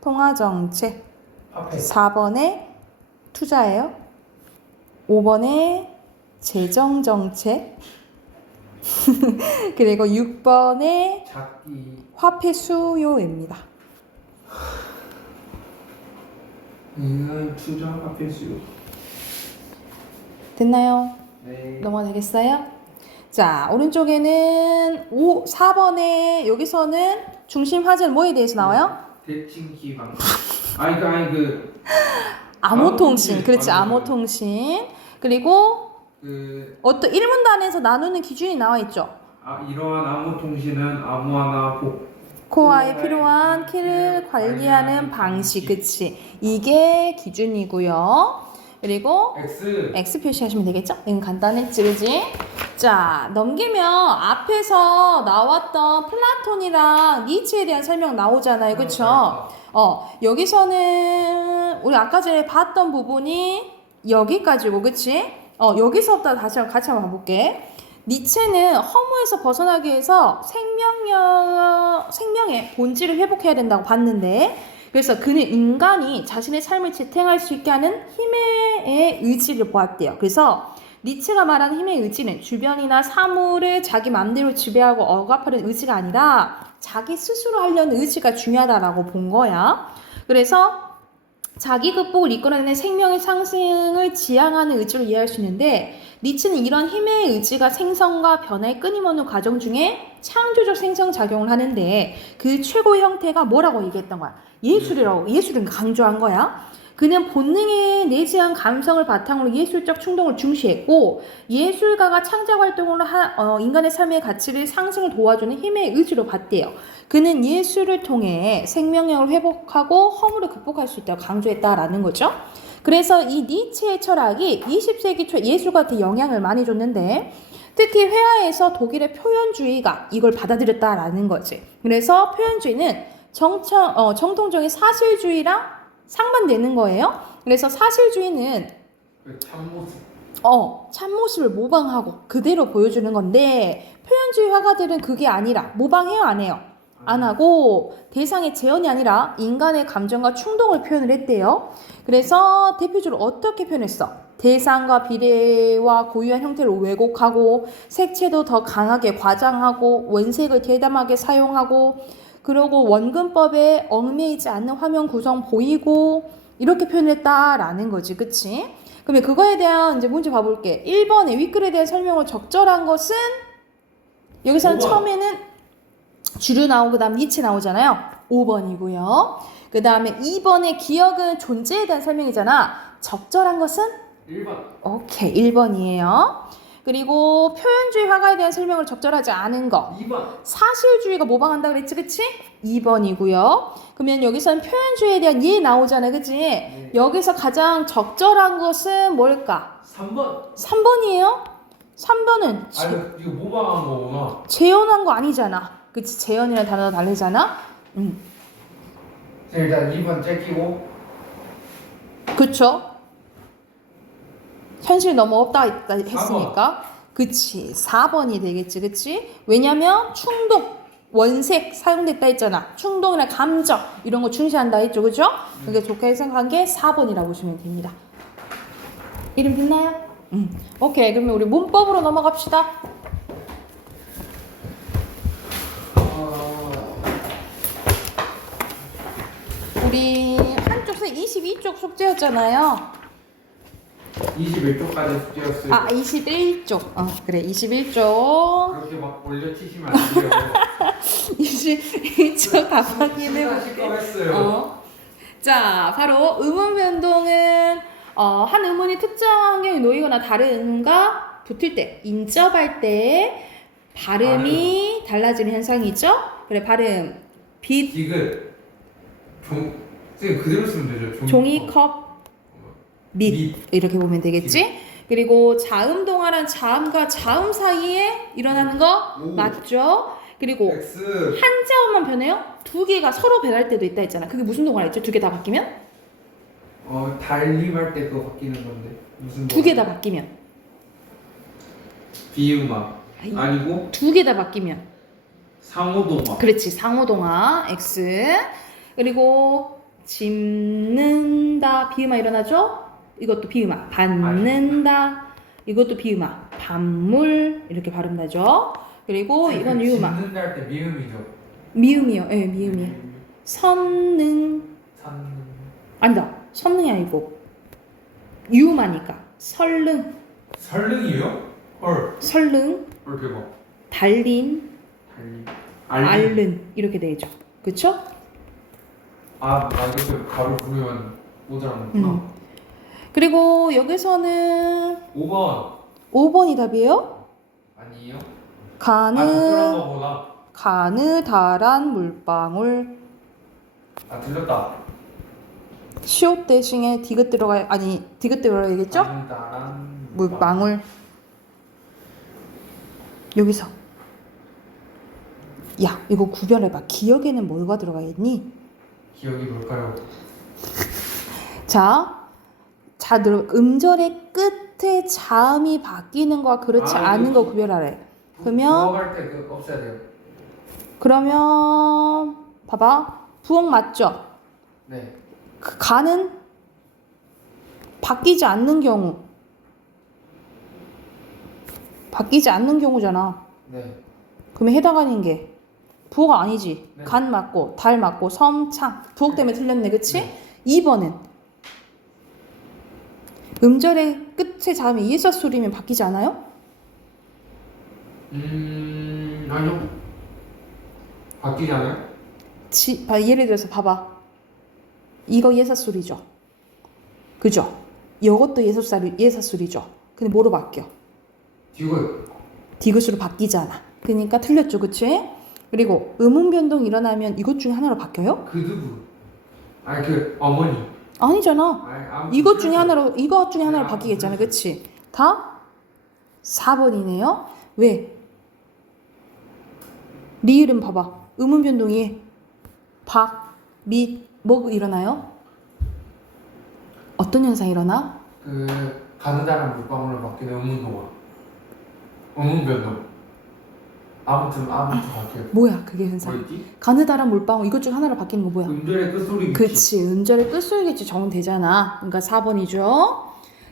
통화정책. 화폐. 4번에 투자예요. 5번에 재정정책. 그리고 6번에 잡기. 화폐 수요입니다. 이건 투자 화폐 수요. 됐나요? 네. 넘어가 되겠어요? 자, 오른쪽에는 4번에 여기서는 중심 화제는 뭐에 대해서 나와요? 대칭 기반. 암호통신. 그렇지, 암호통신. 그리고 어떤 1문단에서 나누는 기준이 나와 있죠. 이러한 암호통신은 암호화나 코어에 필요한 키를 관리하는 방식, 그치? 이게 기준이고요. 그리고 X 표시하시면 되겠죠? 이건 간단했지, 그지? 자, 넘기면 앞에서 나왔던 플라톤이랑 니체에 대한 설명 나오잖아요, 그쵸? 여기서는 우리 아까 전에 봤던 부분이 여기까지고, 그치? 여기서부터 다시 같이 한번 봐볼게. 니체는 허무에서 벗어나기 위해서 생명의 본질을 회복해야 된다고 봤는데, 그래서 그는 인간이 자신의 삶을 지탱할 수 있게 하는 힘의 의지를 보았대요. 그래서 니체가 말하는 힘의 의지는 주변이나 사물을 자기 마음대로 지배하고 억압하는 의지가 아니라 자기 스스로 하려는 의지가 중요하다라고 본 거야. 그래서 자기 극복을 이끌어내는 생명의 상승을 지향하는 의지로 이해할 수 있는데, 니체는 이런 힘의 의지가 생성과 변화의 끊임없는 과정 중에 창조적 생성작용을 하는데, 그 최고의 형태가 뭐라고 얘기했던 거야? 예술을 강조한 거야. 그는 본능에 내재한 감성을 바탕으로 예술적 충동을 중시했고, 예술가가 창작 활동으로 인간의 삶의 가치를 상승을 도와주는 힘의 의지로 봤대요. 그는 예술을 통해 생명력을 회복하고 허물을 극복할 수 있다고 강조했다라는 거죠. 그래서 이 니체의 철학이 20세기 초 예술가한테 영향을 많이 줬는데, 특히 회화에서 독일의 표현주의가 이걸 받아들였다라는 거지. 그래서 표현주의는 정통적인 사실주의랑 상반되는 거예요. 그래서 사실주의는 참모습을 모방하고 그대로 보여주는 건데, 표현주의 화가들은 그게 아니라 모방해요, 안 해요? 안 하고 대상의 재현이 아니라 인간의 감정과 충동을 표현을 했대요. 그래서 대표적으로 어떻게 표현했어? 대상과 비례와 고유한 형태를 왜곡하고, 색채도 더 강하게 과장하고, 원색을 대담하게 사용하고, 그리고 원근법에 얽매이지 않는 화면 구성 보이고, 이렇게 표현했다라는 거지, 그치? 그러면 그거에 대한 이제 문제 봐볼게. 1번에 윗글에 대한 설명을 적절한 것은, 여기서는 5번. 처음에는 주류 나오고, 그 다음 니체 나오잖아요. 5번이고요. 그 다음에 2번의 기억은 존재에 대한 설명이잖아. 적절한 것은 1번. 오케이, 1번이에요. 그리고 표현주의 화가에 대한 설명을 적절하지 않은 거. 2번. 사실주의가 모방한다 그랬지, 그치? 2번이고요. 그러면 여기서는 표현주의에 대한 예 나오잖아, 그치? 네. 여기서 가장 적절한 것은 뭘까? 3번. 3번이에요? 3번은 아니 이거 모방한 거구나. 재현한 거 아니잖아. 그치? 재현이라는 단어가 다르잖아? 자, 일단 2번 째끼고. 그쵸? 현실 너무 없다 있다 했으니까. 그치? 4번이 되겠지, 그치? 왜냐면 충동, 원색 사용됐다 했잖아. 충동이나 감정 이런 거 중시한다 했죠, 그죠? 그게 좋게 생각한 게 4번이라고 보시면 됩니다. 이름 빛나요? 오케이, 그러면 우리 문법으로 넘어갑시다. 우리 한쪽 서 22쪽 숙제였잖아요. 21쪽까지 숙제였어요. 아, 21쪽. 그래, 21쪽. 그렇게 막 올려치시면 안 돼요. 21쪽 다 확인해 시키고 볼게. 했어요. 자, 바로 의문 변동은 한 의문이 특정한 환경에 놓이거나 다른 의문과 붙을 때, 인접할 때 발음이 달라지는 현상이죠. 그래, 발음. 빛, 디귿. 선생님 그대로 쓰면 되죠. 종이컵, 밑. 이렇게 보면 되겠지. 그리고 자음 동화란 자음과 자음 사이에 일어나는 거 오. 맞죠? 그리고 X. 한 자음만 변해요? 두 개가 서로 변할 때도 있다 했잖아. 그게 무슨 동화라 했죠? 두 개 다 바뀌면? 달림할 때 그거 바뀌는 건데 무슨 두 개 다 바뀌면. 비음악 아니고 두 개 다 바뀌면. 상호동화. 그렇지. 상호동화 X. 그리고 짚는다 비음화 일어나죠? 이것도 비음화. 받는다 이것도 비음화. 반물 이렇게 발음 나죠? 그리고 이건 유음화. 짚는다 할 때 미음이죠. 미음이요. 예, 미음이요. 선능 아니다. 선능이 아니고 유음하니까 설능 설릉이요? 헐. 설능 헐 대박. 달린 달림. 앓는 이렇게 되죠. 그쵸? 나 이것도 가로 부르면 모자란구나. 그리고 여기서는 5번 5번이 답이에요. 아니에요? 가느 거구나. 가느다란 물방울 들렸다. 시옷 대신에 디귿 들어가야 아니 디귿 들어가야겠죠? 가느다란 물방울 여기서 야 이거 구별해봐. 기억에는 뭐가 들어가겠니? 기억이 뭘까요? 자 음절의 끝에 자음이 바뀌는 거와 그렇지 않은 거 구별하래. 그러면 부엌할 때 그거 없애야 돼요. 그러면 봐봐. 부엌 맞죠? 네. 그 가는 바뀌지 않는 경우. 바뀌지 않는 경우잖아. 네. 그러면 해당하는 게 부호가 아니지. 네. 간 맞고 달 맞고 섬, 창. 부호 때문에 틀렸네. 그치? 네. 2번은 음절의 끝에 자음이 이에서 소리면 바뀌지 않아요? 아니요. 바뀌지 않아요? 예를 들어서 봐봐. 이거 예사술이죠. 그죠? 이것도 예사술이죠. 근데 뭐로 바뀌어? 디귿. 디귿으로 바뀌잖아. 그러니까 틀렸죠. 그치? 그리고 음운 변동이 일어나면 이것 중에 하나로 바뀌어요? 그드부. 아니 어머니. 아니잖아. 아니, 아무튼 이것 중에 틀렸어요. 하나로 네, 바뀌겠잖아. 아무튼 그치? 다 4번이네요. 왜? 리을은 봐봐. 음운 변동이 박, 밑, 뭐 일어나요? 어떤 현상이 일어나? 가느다란 물방울로 바뀌는 음운동화. 음운변동. 아무튼 바뀌어요. 뭐야 그게 현상? 뭐였지? 가느다란 물방울 이것 중 하나로 바뀌는 거 뭐야? 음절의 끝소리. 그치 음절의 끝소리겠지. 정되잖아. 그러니까 4번이죠.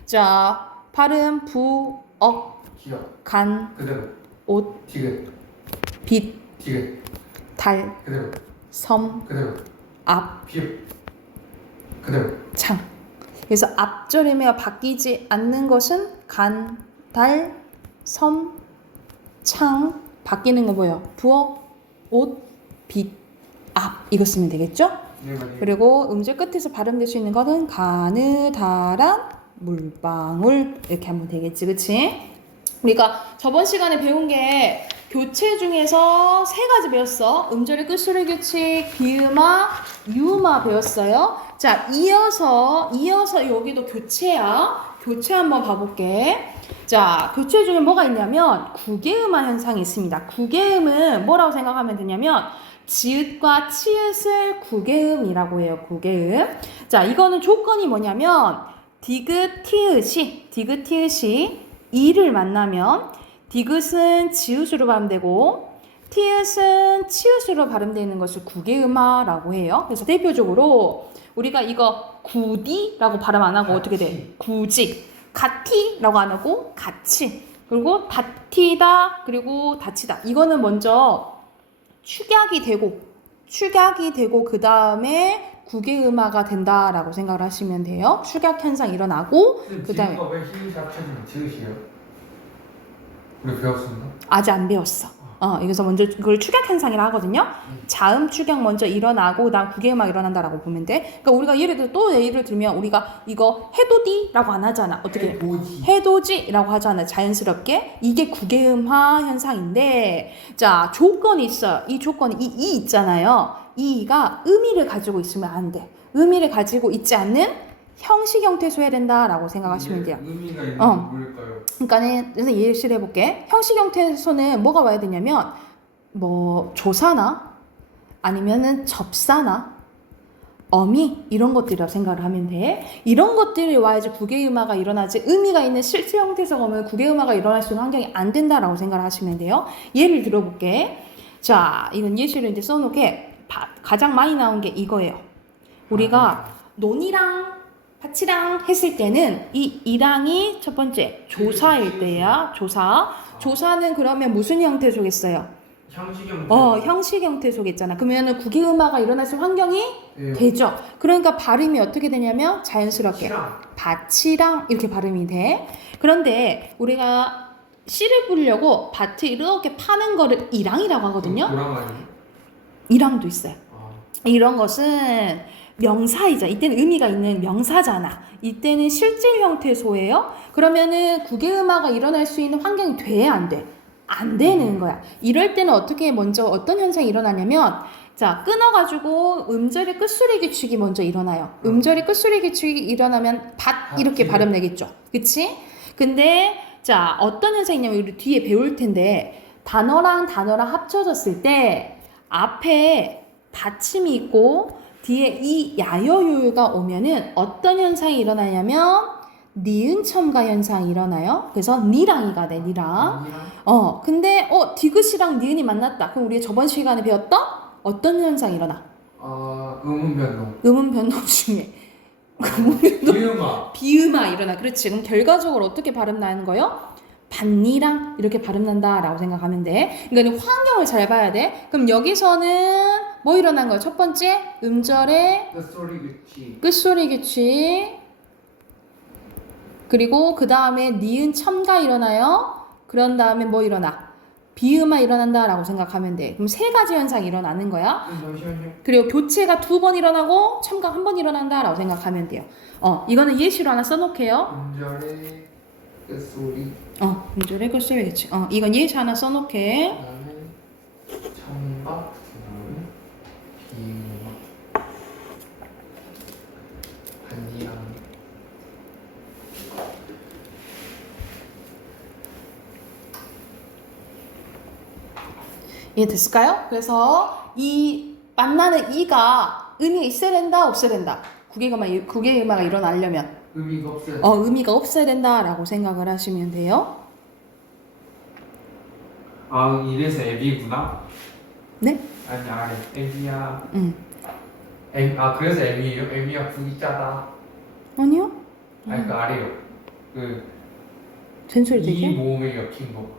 자 발음 부억 기억. 간 그대로. 옷 디귿. 빛 디귿. 달 그대로. 섬 그대로. 앞 비읍. 그대로. 창. 그래서 앞절음이 바뀌지 않는 것은 간, 달, 섬, 창. 바뀌는 거 뭐예요? 부어, 옷, 빛, 앞. 이거 쓰면 되겠죠? 네, 맞아요. 그리고 음절 끝에서 발음될 수 있는 거는 가느다란 물방울 이렇게 하면 되겠지, 그치? 우리가 저번 시간에 배운 게 교체 중에서 세 가지 배웠어. 음절의 끝소리 규칙, 비음화, 유음화 배웠어요. 자, 이어서 여기도 교체야. 교체 한번 봐볼게. 자, 교체 중에 뭐가 있냐면 구개음화 현상이 있습니다. 구개음은 뭐라고 생각하면 되냐면 지읒과 치읓을 구개음이라고 해요. 구개음. 자, 이거는 조건이 뭐냐면 디귿, 티읕이 이를 만나면 디귿은 지읒으로 발음되고 티읕은 치읓으로 발음되는 것을 구개음화라고 해요. 그래서 대표적으로 우리가 이거 구디라고 발음 안 하고 어떻게 돼? 구지. 같이라고 안 하고 같이. 그리고 다티다 그리고 다치다. 이거는 먼저 축약이 되고 그 다음에 구개음화가 된다라고 생각을 하시면 돼요. 축약 현상 일어나고 그 다음에 지읒법에 히읗이 합쳐지면 지읒이에요? 우리 배웠었나? 아직 안 배웠어. 여기서 먼저 그걸 축약 현상이라 하거든요. 자음 축약 먼저 일어나고 그다음 구개음화 일어난다라고 보면 돼. 그러니까 우리가 예를 들면 우리가 이거 해도디라고 안 하잖아. 어떻게? 해도지라고 하잖아. 자연스럽게 이게 구개음화 현상인데, 자 조건이 있어요. 이 조건이 이 있잖아요. 이가 의미를 가지고 있으면 안 돼. 의미를 가지고 있지 않는 형식 형태소 해야 된다라고 생각하시면 돼요. 의미가 있는 건 뭘까요? 그러니까는 그래서 예시를 해볼게. 형식 형태소는 뭐가 와야 되냐면 뭐 조사나 아니면은 접사나 어미 이런 것들이라고 생각을 하면 돼. 이런 것들이 와야지 구개음화가 일어나지. 의미가 있는 실제 형태소가 오면 구개음화가 일어날 수 있는 환경이 안 된다라고 생각을 하시면 돼요. 예를 들어볼게. 자, 이건 예시를 이제 써놓게. 가장 많이 나온 게 이거예요. 우리가 논이랑 밭이랑 했을 때는 이 이랑이 첫 번째 조사일 때야. 조사는 그러면 무슨 형태 속겠어요? 형식 형태. 형식 형태 속했잖아. 그러면은 구개음화가 일어날 수 있는 환경이 되죠. 그러니까 발음이 어떻게 되냐면 자연스럽게 밭이랑 이렇게 발음이 돼. 그런데 우리가 씨를 뿌리려고 밭을 이렇게 파는 거를 이랑이라고 하거든요. 이랑도 있어요. 이런 것은 명사이자 이때는 의미가 있는 명사잖아. 이때는 실질 형태소예요. 그러면은 구개음화가 일어날 수 있는 환경이 돼야 안 돼? 안 되는 거야. 이럴 때는 어떻게 먼저 어떤 현상이 일어나냐면 자 끊어가지고 음절의 끝소리 규칙이 먼저 일어나요. 음절의 끝소리 규칙이 일어나면 밭 이렇게 발음 내겠죠. 그치? 근데 자 어떤 현상이 있냐면 우리 뒤에 배울 텐데 단어랑 합쳐졌을 때 앞에 받침이 있고 뒤에 이 야여요요가 오면은 어떤 현상이 일어나냐면 니은 첨가 현상이 일어나요. 그래서 니랑이가 돼. 니랑. 근데 디귿이랑 니은이 만났다. 그럼 우리 저번 시간에 배웠던 어떤 현상이 일어나? 음운 변동 중에 비음화 일어나. 그렇지. 그럼 결과적으로 어떻게 발음 나는 거예요? 반니랑 이렇게 발음 난다라고 생각하면 돼. 그러니까 환경을 잘 봐야 돼. 그럼 여기서는 뭐 일어난 거야? 첫 번째 음절의 끝소리 규칙. 그리고 그 다음에 니은 첨가 일어나요. 그런 다음에 뭐 일어나? 비음화 일어난다라고 생각하면 돼. 그럼 세 가지 현상이 일어나는 거야. 그리고 교체가 2번 일어나고 첨가 1번 일어난다라고 생각하면 돼요. 이거는 예시로 하나 써놓게요. 음절의 끝소리. 음절의 끝소리 규칙. 이건 예시 하나 써놓게. 그다음에 첨가, 그다음에 비음화, 반니랑. 이해됐을까요? 그래서 이 만나는 이가 의미가 있어야 된다, 없어야 된다. 구개음화가 일어나려면 의미가 없어요. 의미가 없어야 된다라고 생각을 하시면 돼요. 이래서 애비구나? 네? 아니 애비야. 그래서 애미예요? 애미가 북이 짜다. 아니요. 그 아래요. 된소리 되게? 이 모음에 엮인 거.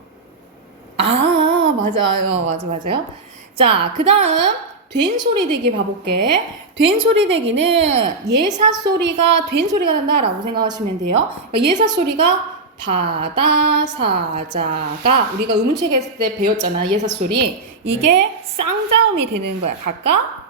맞아요. 자, 그 다음 된소리 대기 봐볼게. 된소리 대기는 예사 소리가 된소리가 난다라고 생각하시면 돼요. 그러니까 예사 소리가 바다 사자가 우리가 의문책 했을 때 배웠잖아. 예사 소리. 이게 쌍자음이 되는 거야. 갈까?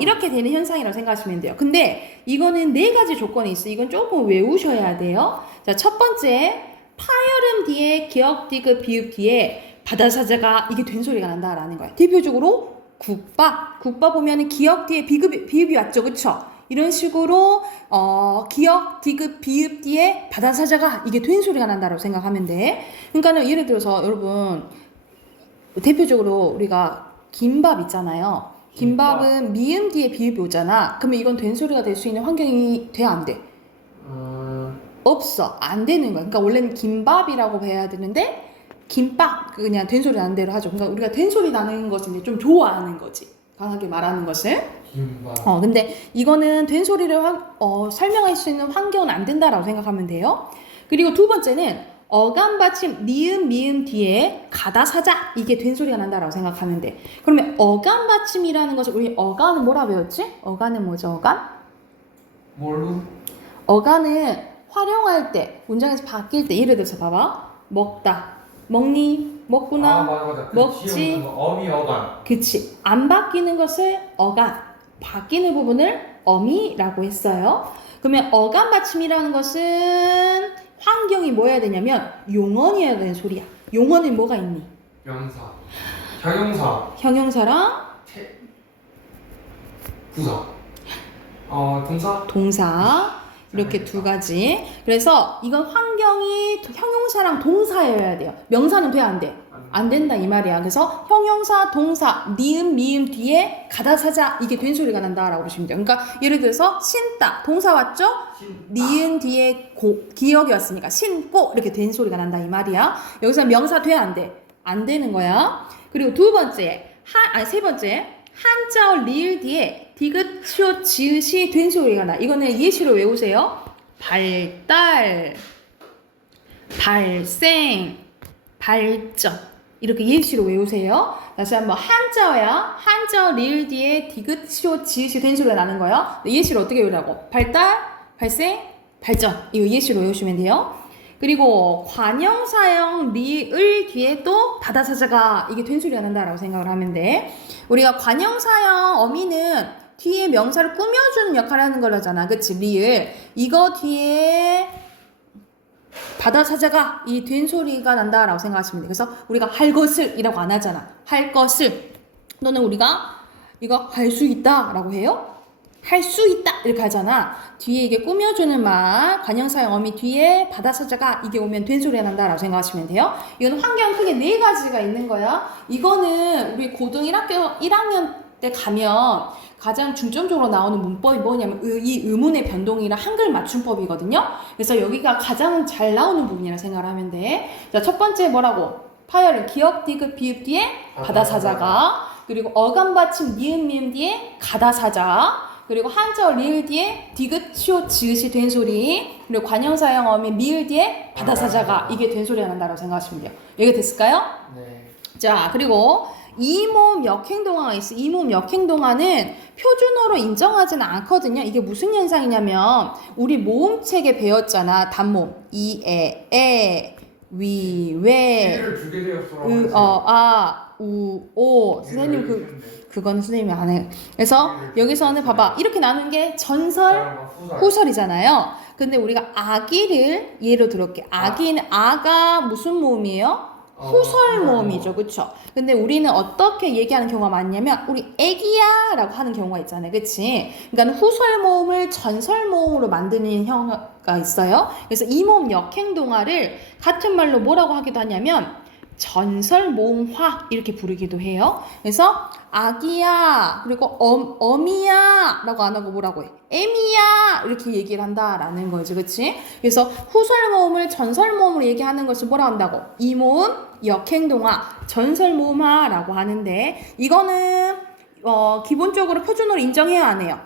이렇게 되는 현상이라고 생각하시면 돼요. 근데 이거는 네 가지 조건이 있어요. 이건 조금 외우셔야 돼요. 자, 첫 번째, 파열음 뒤에 기역, 디귿, 비읍 뒤에 바다사자가 이게 된소리가 난다라는 거예요. 대표적으로 국밥 보면은 기역 뒤에 비읍이 왔죠, 그쵸? 이런 식으로 기역, 디귿, 비읍 뒤에 바다사자가 이게 된소리가 난다라고 생각하면 돼. 그러니까는 예를 들어서 여러분 대표적으로 우리가 김밥 있잖아요. 김밥은 미음 뒤에 비읍이 오잖아. 그러면 이건 된소리가 될 수 있는 환경이 돼, 안 돼? 없어. 안 되는 거야. 그러니까 원래는 김밥이라고 해야 되는데 김밥 그냥 된소리 나는 대로 하죠. 그러니까 우리가 된소리 나는 것을 이제 좀 좋아하는 거지. 강하게 말하는 것을. 김밥. 근데 이거는 된소리를 설명할 수 있는 환경은 안 된다라고 생각하면 돼요. 그리고 두 번째는 어감 받침 미음 뒤에 가다사자 이게 된소리가 난다라고 생각하면 돼. 그러면 어감 받침이라는 것을 우리 어간은 뭐라 배웠지? 어간은 뭐죠? 어간? 뭘로? 어간은 활용할 때 문장에서 바뀔 때 예를 들어서 봐봐. 먹다. 먹니? 먹구나. 맞아. 그 먹지. 어미 어간. 그치. 안 바뀌는 것을 어간, 바뀌는 부분을 어미라고 했어요. 그러면 어간 받침이라는 것은 환경이 뭐여야 되냐면 용언이어야 되는 소리야. 용언은 뭐가 있니? 명사. 형용사. 형용사랑 부사. 동사. 동사. 이렇게 두 가지. 그래서 이건 환경이 형용사랑 동사여야 돼요. 명사는 돼, 안 돼? 안 된다 이 말이야. 그래서 형용사, 동사, 니은, 미음 뒤에 가다사자 이게 된소리가 난다라고 보시면 돼요. 그러니까 예를 들어서 신다 동사 왔죠? 니은 뒤에 기역이 왔으니까 신고 이렇게 된소리가 난다 이 말이야. 여기서 명사 돼, 안 돼? 안 되는 거야. 그리고 세 번째 한자어 리을 뒤에 디귿, 시옷, 지읒이 된소리가 나. 이거는 예시로 외우세요. 발달, 발생, 발전 이렇게 예시로 외우세요. 다시 한번 한자어야. 한자어 리을 뒤에 디귿, 시옷, 지읒이 된소리가 나는 거예요. 예시로 어떻게 외우라고? 발달, 발생, 발전 이거 예시로 외우시면 돼요. 그리고 관형사형 리을 뒤에 또 바다사자가 이게 된소리가 난다라고 생각을 하면 돼. 우리가 관형사형 어미는 뒤에 명사를 꾸며주는 역할을 하는 거라잖아. 그치? 리을. 이거 뒤에 바다사자가 이 된소리가 난다라고 생각하시면 돼. 그래서 우리가 할 것을 이라고 안 하잖아. 할 것을 또는 우리가 이거 할 수 있다 라고 해요. 할 수 있다 이렇게 하잖아. 뒤에 이게 꾸며주는 말 관형사형 어미 뒤에 바다사자가 이게 오면 된소리가 난다라고 생각하시면 돼요. 이거는 환경 크게 네 가지가 있는 거야. 이거는 우리 고등 1학년 때 가면 가장 중점적으로 나오는 문법이 뭐냐면 이 의문의 변동이랑 한글 맞춤법이거든요. 그래서 여기가 가장 잘 나오는 부분이라 생각을 하면 돼. 자, 첫 번째 뭐라고? 파열은 기역, 디귿, 비읍 뒤에 바다사자가, 그리고 어감 받침 미음 뒤에 가다사자, 그리고 한자어 리을 뒤에 디귿, 시옷, 지읒이 된소리, 그리고 관형사형 어미 미을 뒤에 바다사자가 이게 된소리가 난다고 생각하시면 돼요. 이게 됐을까요? 네. 자, 그리고 이모음 역행동화가 있어. 이모음 역행동화는 표준어로 인정하지는 않거든요. 이게 무슨 현상이냐면 우리 모음책에 배웠잖아. 단모음 이, 에, 위, 왜, 를 주게 되었어. 우, 오. 선생님 그건 선생님이 안 해요. 그래서 여기서는 봐봐. 이렇게 나눈 게 전설, 후설이잖아요. 근데 우리가 아기를 예로 들어볼게. 아기는 아가 무슨 모음이에요? 후설 모음이죠. 그쵸? 근데 우리는 어떻게 얘기하는 경우가 많냐면 우리 애기야 라고 하는 경우가 있잖아요. 그치? 그러니까 후설 모음을 전설 모음으로 만드는 형태가 있어요. 그래서 이 모음 역행동화를 같은 말로 뭐라고 하기도 하냐면 전설 모음화 이렇게 부르기도 해요. 그래서 아기야 그리고 어미야 라고 안 하고 뭐라고 해? 애미야 이렇게 얘기를 한다라는 거지. 그치? 그래서 후설 모음을 전설 모음으로 얘기하는 것을 뭐라 한다고? 이 모음 역행동화 전설 모음화라고 하는데 이거는 기본적으로 표준어로 인정해야 안 해요?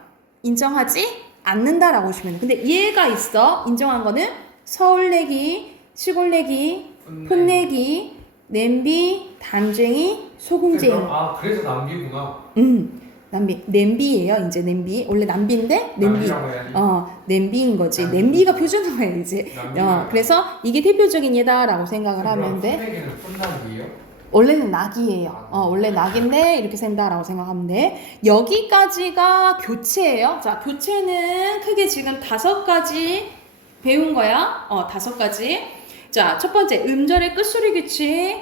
인정하지 않는다라고 보시면 돼요. 근데 얘가 있어. 인정한 거는 서울내기, 시골내기, 풋내기, 냄비, 담쟁이, 소금쟁이. 그래서 남기구나. 냄비예요. 이제 냄비. 원래 남비인데 냄비. 냄비인 거지. 냄비가 표준어야 이제. 그래서 이게 대표적인 예다라고 생각을 하면 돼. 풋내기는 풋남비예요? 원래는 낙이에요. 원래 낙인데 이렇게 쓴다라고 생각하면 돼. 여기까지가 교체예요. 자, 교체는 크게 지금 5가지 배운 거야. 5가지. 자, 첫 번째 음절의 끝소리 규칙,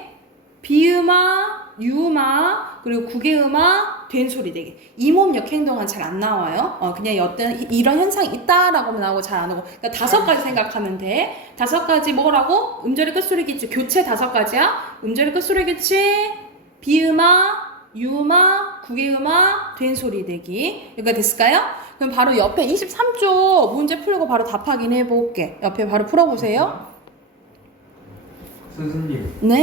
비음아, 유음아, 그리고 국외음아, 된소리 되기. 이몸역 행동은 잘 안 나와요. 그냥 어떤 이런 현상이 있다라고만 나오고 잘 안 오고. 그러니까 5가지 생각하면 돼. 5가지 뭐라고? 음절의 끝소리 규칙, 교체 5가지야. 음절의 끝소리 규칙, 비음아, 유음아, 국외음아, 된소리 되기. 여기가 됐을까요? 그럼 바로 옆에 23쪽 문제 풀고 바로 답 확인해 볼게. 옆에 바로 풀어보세요. 스승님. 네.